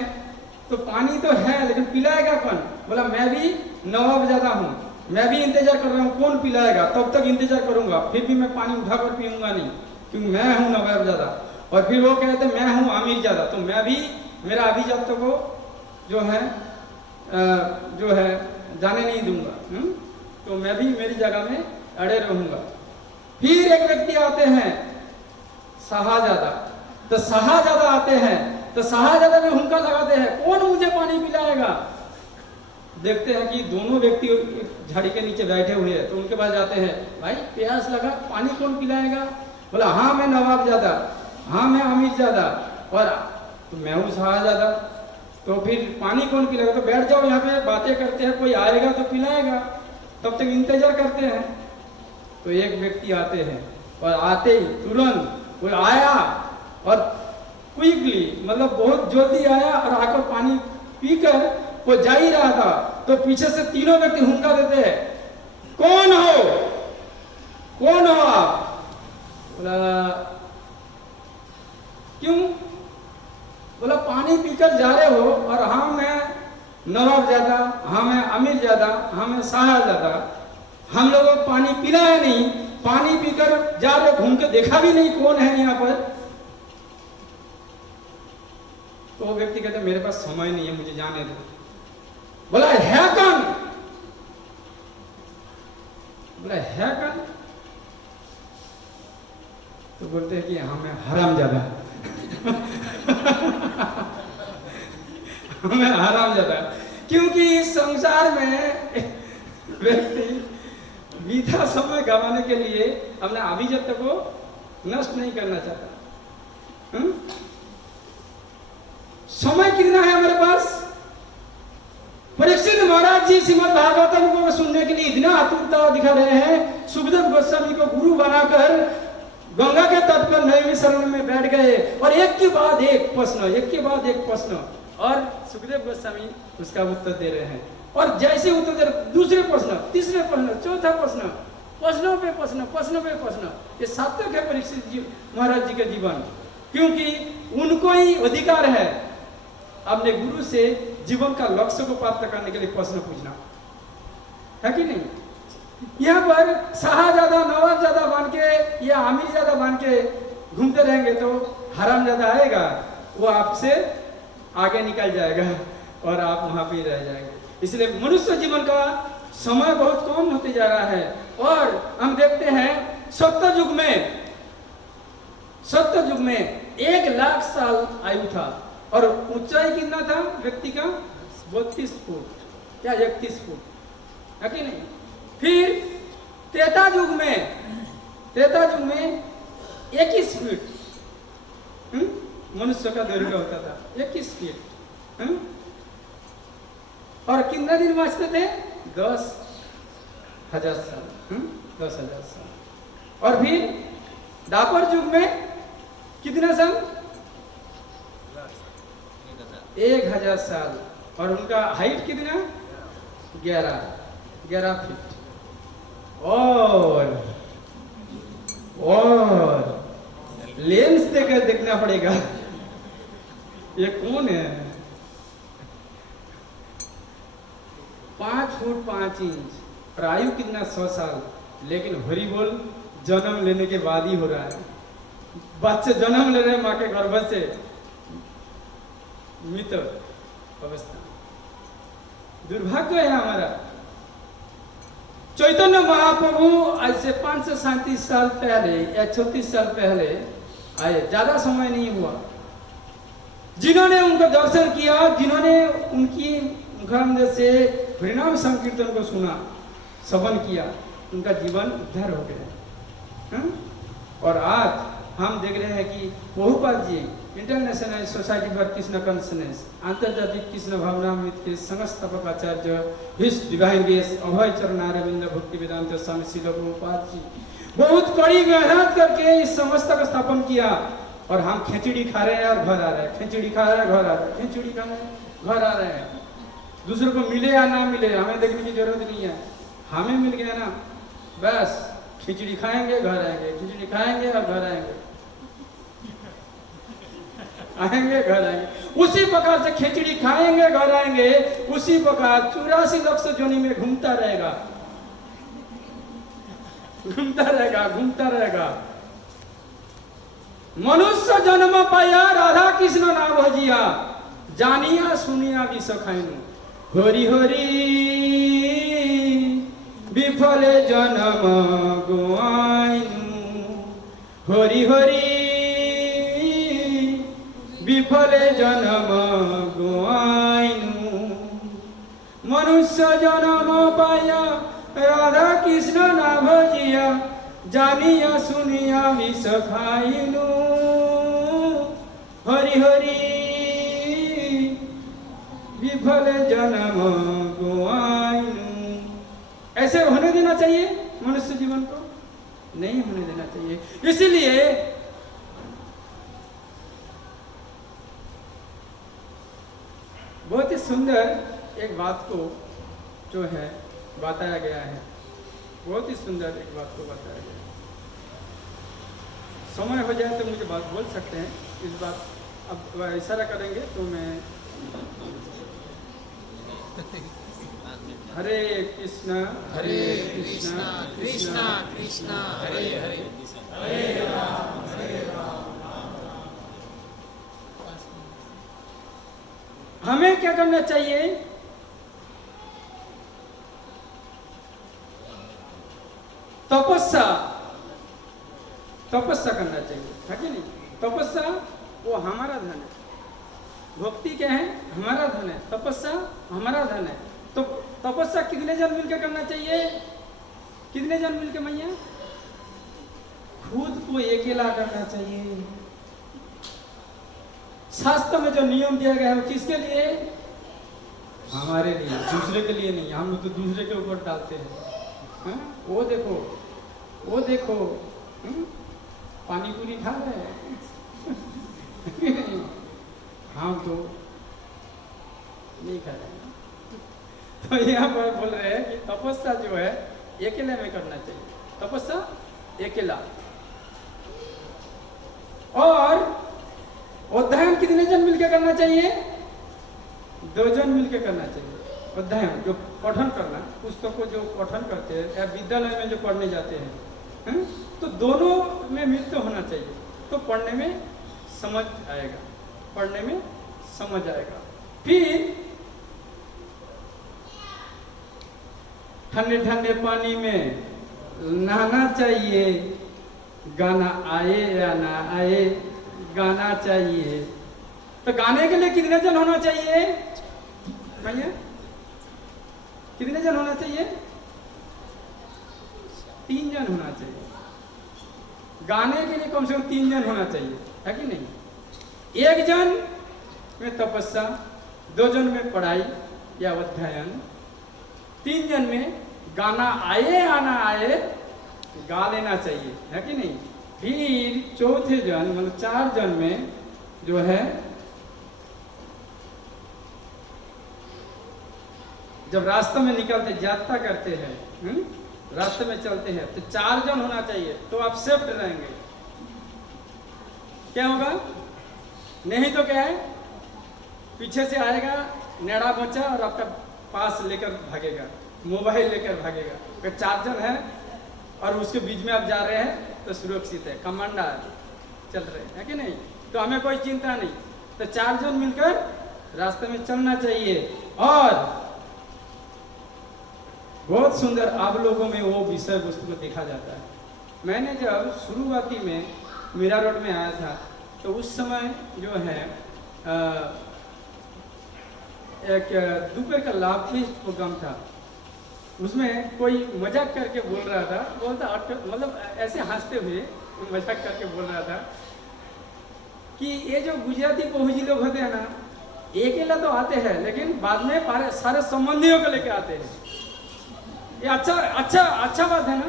तो पानी तो है लेकिन पिलाएगा कौन। बोला मैं भी नवाबजादा हूँ, मैं भी इंतजार कर रहा हूँ, कौन पिलाएगा, तब तक इंतजार करूंगा, फिर भी मैं पानी उठाकर पीऊंगा नहीं, क्योंकि मैं हूँ नवाबजादा। और फिर वो कहते मैं हूँ अमीरजादा, तो मैं भी, मेरा अभिजात को जो है जाने नहीं दूंगा, तो मैं भी मेरी जगह में अड़े रहूंगा। फिर एक व्यक्ति आते हैं शाहजादा। तो शाहजादा आते हैं, तो शाहजादा भी हुंकार लगाते हैं, कौन मुझे पानी पिलाएगा। देखते हैं कि दोनों व्यक्ति झाड़ी के नीचे बैठे हुए हैं। तो उनके पास जाते हैं, भाई प्यास लगा, पानी कौन पिलाएगा। बोला हाँ मैं नवाबजादा, हाँ मैं अमीरजादा, और तो मैं हूँ शाहजादा, तो फिर पानी कौन पिलाएगा। तो बैठ जाओ यहाँ पे, बातें करते हैं, कोई आएगा तो पिलाएगा, तब तक इंतजार करते हैं। तो एक व्यक्ति आते हैं और आते ही तुरंत वो आया और क्विकली, मतलब बहुत जल्दी आया और आकर पानी पीकर वो जा ही रहा था। तो पीछे से तीनों व्यक्ति हुंकार देते हैं, कौन हो आप। बोला क्यों। बोला पानी पीकर जा रहे हो, और हाँ मैं नवाबजादा, हाँ मैं अमीरजादा, हाँ मैं शाहजादा, हम लोगों को पानी पिलाया नहीं, पानी पीकर जा रहे, घूम के देखा भी नहीं कौन है यहाँ पर। तो वो व्यक्ति कहते मेरे पास समय नहीं है, मुझे जाने दो। बोला है कौन। बोला है कौन। तो बोलते हैं कि हाँ मैं हरामजादा मैं हरामजादा। क्योंकि इस संसार में व्यक्ति बीता समय गंवाने के लिए अपने अभिजात को नष्ट नहीं करना चाहता। समय कितना है हमारे पास। परीक्षित महाराज जी श्रीमद् भागवतम को सुनने के लिए इतना आतुरता दिखा रहे हैं। सुखदेव गोस्वामी को गुरु बनाकर गंगा के तट पर नैमिषारण्य में बैठ गए और एक के बाद एक प्रश्न, और सुखदेव गोस्वामी उसका उत्तर दे रहे हैं। और जैसे उत्तर दे रहे, दूसरे प्रश्न, तीसरे प्रश्न, चौथा प्रश्न, प्रश्नों पे प्रश्न। ये सार्थक है परीक्षित जी महाराज जी के जीवन, क्योंकि उनको ही अधिकार है अपने गुरु से जीवन का लक्ष्य को प्राप्त करने के लिए प्रश्न पूछना, है कि नहीं। यहाँ पर शाहजादा नवाबजादा बन के या अमीरजादा बन के घूमते रहेंगे तो हरामजादा आएगा, वो आपसे आगे निकल जाएगा और आप वहां पे रह जाएंगे। इसलिए मनुष्य जीवन का समय बहुत कम होते जा रहा है। और हम देखते हैं सत्य युग में 1 लाख साल आयु था और ऊंचाई कितना था व्यक्ति का, 32 फुट या 31 फुट, है कि नहीं। फिर त्रेता युग में 21 फीट मनुष्य का दैर्घ्य होता था, 21 फीट। और कितना दिन बाँचते थे, 10,000 साल, 10,000 साल। और फिर द्वापर युग में कितना साल, 1,000 साल। और उनका हाइट कितना, 11 फीट। और लेंस देकर देखना पड़ेगा ये कौन है। 5 फुट 5 इंच और आयु कितना, 100 साल। लेकिन हरि बोल जन्म लेने के बाद ही हो रहा है। बच्चे जन्म ले रहे माँ के गर्भ से, मृत अवस्था। दुर्भाग्य है हमारा। चैतन्य महाप्रभु आज से 537 साल पहले या 36 साल पहले आए, ज्यादा समय नहीं हुआ। जिन्होंने उनका दर्शन किया, जिन्होंने उनकी मुखारविंद से हरिनाम संकीर्तन को सुना, श्रवण किया, उनका जीवन उद्धार हो गया। और आज हम देख रहे हैं कि Prabhupada ji International Society for Krishna Consciousness, अंतर्जातीय कृष्ण भावनामृत के संस्थापक आचार्य His Divine Grace Abhay Charan Aravind भक्ति वेदांत स्वामी श्रील प्रभुपाद जी बहुत कड़ी मेहनत करके इस संस्था का स्थापन किया। और हम खिचड़ी खा रहे हैं और घर आ रहे हैं, खिचड़ी खा रहे हैं घर आ रहे हैं, खिचड़ी खा रहे हैं घर आ रहे हैं। दूसरों को मिले या ना मिले हमें देखने की जरूरत नहीं है, हमें मिल गया ना बस, खिचड़ी खाएंगे घर आएंगे, खिचड़ी खाएंगे और घर आएंगे, आएंगे घर आएंगे। उसी प्रकार से खिचड़ी खाएंगे घर आएंगे, उसी प्रकार 84 लक्ष जोनी में घूमता रहेगा, घूमता रहेगा, घूमता रहेगा। मनुष्य जन्म पाया राधा कृष्ण ना भजिया, जानिया सुनिया विष खाइनु। हरि हरि विफले जन्म गुआइनु, हरि हरि विफले जन्म गुआइनु। मनुष्य जन्म पाया राधा कृष्ण ना भजिया, जानिया सुनिया विष खाइनु। हरि हरि विफल जन्म गुआइनु। ऐसे होने देना चाहिए मनुष्य जीवन को? नहीं होने देना चाहिए। इसीलिए बहुत ही सुंदर एक बात को जो है बताया गया है, बहुत ही सुंदर एक बात को बताया गया है। समय हो जाए तो मुझे बात बोल सकते हैं इस बात, अब इशारा करेंगे तो मैं। हरे कृष्णा हरे कृष्णा कृष्णा कृष्णा हरे हरे, हरे राम हरे राम। हमें क्या करना चाहिए? तपस्या, तपस्या करना चाहिए, है कि नहीं? तपस्या वो हमारा धन है, भक्ति क्या है? हमारा धन है, तपस्या हमारा धन है। तो तपस्या कितने जन मिलकर करना चाहिए? कितने जन मिलकर मैया? खुद को अकेला करना चाहिए। शास्त्र में जो नियम दिया गया है वो किसके लिए? हमारे लिए, दूसरे के लिए नहीं। हम तो दूसरे के ऊपर डालते हैं। वो देखो, वो देखो, पानी पूरी खा रहे हैं हम तो नहीं खा रहे। तो यहाँ पर बोल रहे हैं कि तपस्या जो है अकेले में करना चाहिए, तपस्या अकेला। और अध्ययन कितने जन मिलकर करना चाहिए? 2 जन मिलकर करना चाहिए। अध्ययन जो पठन करना, पुस्तक को जो पठन करते हैं या विद्यालय में जो पढ़ने जाते हैं, तो दोनों में मिलकर होना चाहिए, तो पढ़ने में समझ आएगा, पढ़ने में समझ आएगा। फिर ठंडे ठंडे पानी में नहाना चाहिए, गाना आए या ना आए, गाना चाहिए। तो गाने के लिए कितने जन होना चाहिए भैया? कितने जन होना चाहिए? 3 जन होना चाहिए। गाने के लिए कम से कम 3 जन होना चाहिए, है कि नहीं? 1 जन में तपस्या, 2 जन में पढ़ाई या अध्ययन, 3 जन में गाना आए या ना आए गा लेना चाहिए, है कि नहीं? फिर चौथे जन मतलब 4 जन में जो है जब रास्ते में निकलते यात्रा करते हैं, रास्ते में चलते हैं, तो 4 जन होना चाहिए, तो आप सेफ्ट रहेंगे। क्या होगा? नहीं तो क्या है, पीछे से आएगा नेड़ा बच्चा और आपका पास लेकर भागेगा, मोबाइल लेकर भागेगा। अगर 4 जन है और उसके बीच में आप जा रहे हैं तो सुरक्षित है। कमांडर चल रहे हैं, है कि नहीं? तो हमें कोई चिंता नहीं। तो 4 जन मिलकर रास्ते में चलना चाहिए। और बहुत सुंदर आप लोगों में वो विषय वस्तु को देखा जाता है। मैंने जब शुरुआती में मीरा रोड में आया था तो उस समय जो है एक दोपहर का लाभ फेस्ट प्रोग्राम था। उसमें कोई मजाक करके बोल रहा था, बोलता मतलब ऐसे हंसते हुए मजाक करके बोल रहा था कि ये जो गुजराती पहुंची लोग होते हैं ना, अकेला तो आते हैं लेकिन बाद में सारे संबंधियों को लेके आते हैं। ये अच्छा बात है ना,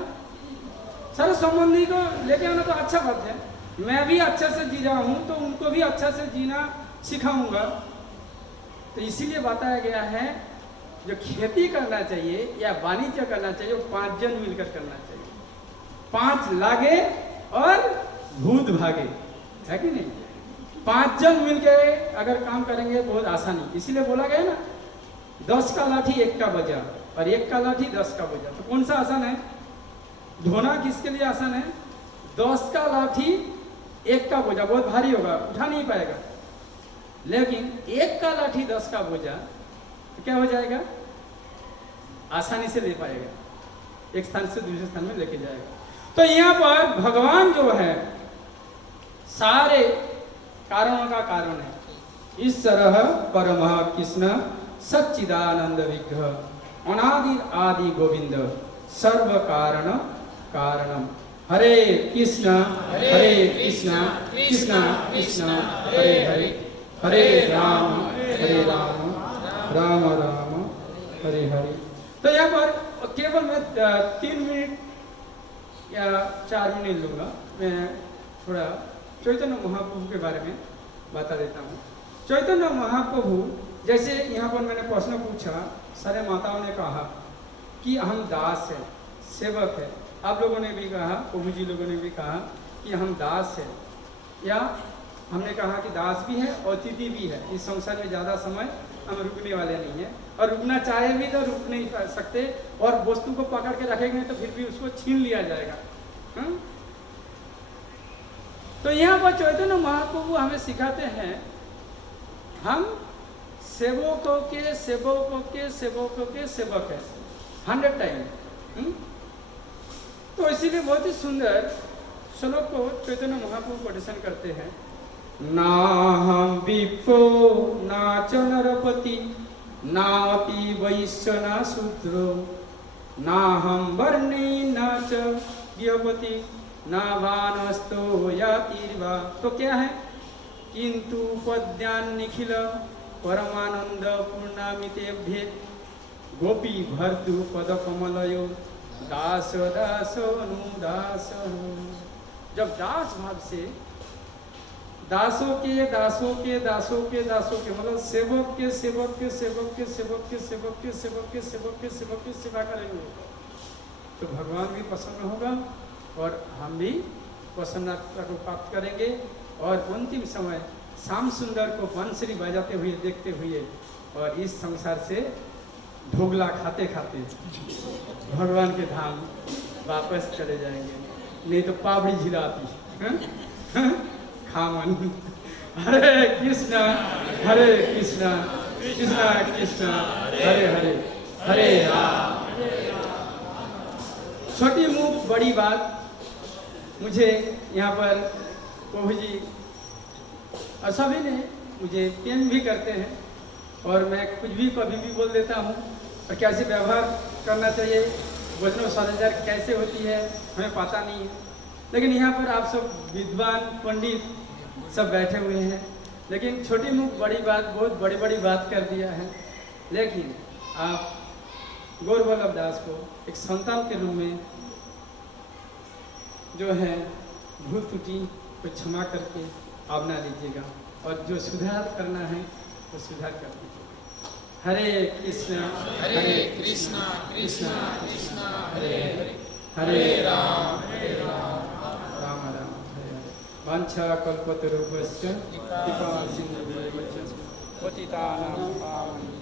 सारे संबंधी को लेके आना तो अच्छा बात है। मैं भी अच्छा से जी रहा हूँ तो उनको भी अच्छा से जीना सिखाऊंगा। तो इसीलिए बताया गया है जो खेती करना चाहिए या वाणिज्य करना चाहिए वो 5 जन मिलकर करना चाहिए। 5 लागे और भूत भागे, है कि नहीं? 5 जन मिलकर अगर काम करेंगे बहुत आसानी। इसीलिए बोला गया ना 10 का लाठी 1 का बजा और 1 का लाठी 10 का बजा। तो कौन सा आसान है? ढोना किसके लिए आसान है? 10 का लाठी 1 का बोझा बहुत भारी होगा, उठा नहीं पाएगा। लेकिन 1 का लाठी 10 का बोझा तो क्या हो जाएगा? आसानी से ले पाएगा, एक स्थान से दूसरे स्थान में लेके जाएगा। तो यहाँ पर भगवान जो है सारे कारणों का कारण है। इस तरह परमः कृष्ण सच्चिदानंद विग्रह अनादि आदि गोविंद सर्व कारण कारणम। हरे कृष्ण कृष्ण कृष्ण हरे हरे, हरे राम राम राम हरे हरे। तो यहाँ पर केवल मैं 3 मिनट या 4 मिनट लूँगा। मैं थोड़ा चैतन्य महाप्रभु के बारे में बता देता हूँ। चैतन्य महाप्रभु जैसे यहाँ पर मैंने प्रश्न पूछा, सारे माताओं ने कहा कि हम दास है, सेवक है। आप लोगों ने भी कहा, प्रभु जी लोगों ने भी कहा कि हम दास है, या हमने कहा कि दास भी है और अतिथि भी है। इस संसार में ज़्यादा समय हम रुकने वाले नहीं हैं, और रुकना चाहे भी तो रुक नहीं सकते, और वस्तु को पकड़ के रखेंगे तो फिर भी उसको छीन लिया जाएगा। तो यहाँ पर चैतन्य महाप्रभु हमें सिखाते हैं हम सेवकों के सेवकों के सेवकों के सेवक है 100 टाइम। तो इसीलिए बहुत ही सुंदर श्लोक को चैतन्य महाप्रभु कोटेशन करते हैं। ना हम विप्रो ना च नरपति नापि वैश्य न शूद्रो ना हम वर्णी न च गृहपति ना वानस्तो यातिर्वा। तो क्या है? किंतु पद्यान निखिल परमानंद पूर्णामितेभ्ये गोपी भर्तु पद कमलयो दास दास अनुदास। जब दास भाव से दासों के दासों के दासों के दासों के मतलब सेवक के सेवक के सेवक के सेवक के सेवक के सेवक के सेवक के सेवक की सेवा करेंगे तो भगवान भी प्रसन्न होगा और हम भी प्रसन्नता को प्राप्त करेंगे। और अंतिम समय श्याम सुंदर को बांसुरी बजाते हुए देखते हुए और इस संसार से ढोगला खाते खाते भगवान के धाम वापस चले जाएंगे, नहीं तो पापड़ी झिलाती खामन। हरे कृष्णा कृष्णा कृष्णा हरे हरे, हरे राम। छोटी मुँह बड़ी बात। मुझे यहाँ पर प्रभु जी और सभी ने मुझे प्रेम भी करते हैं, और मैं कुछ भी कभी भी बोल देता हूँ। और कैसे व्यवहार करना चाहिए, वजन साझेदार कैसे होती है हमें पता नहीं है। लेकिन यहाँ पर आप सब विद्वान पंडित सब बैठे हुए हैं, लेकिन छोटी मुँह बड़ी बात, बहुत बड़ी बड़ी बात कर दिया है। लेकिन आप गौर वल्लभ दास को एक संतान के रूप में जो है भूल त्रुटि को क्षमा करके अपना लीजिएगा, और जो सुधार करना है वो सुधार कर दीजिएगा। हरे कृष्णा कृष्णा कृष्णा हरे हरे, हरे राम राम राम हरे हरे। वांछा कल्पतरुभ्यश्च कृपा सिन्धुभ्यश्च पतितानां पावनेभ्यो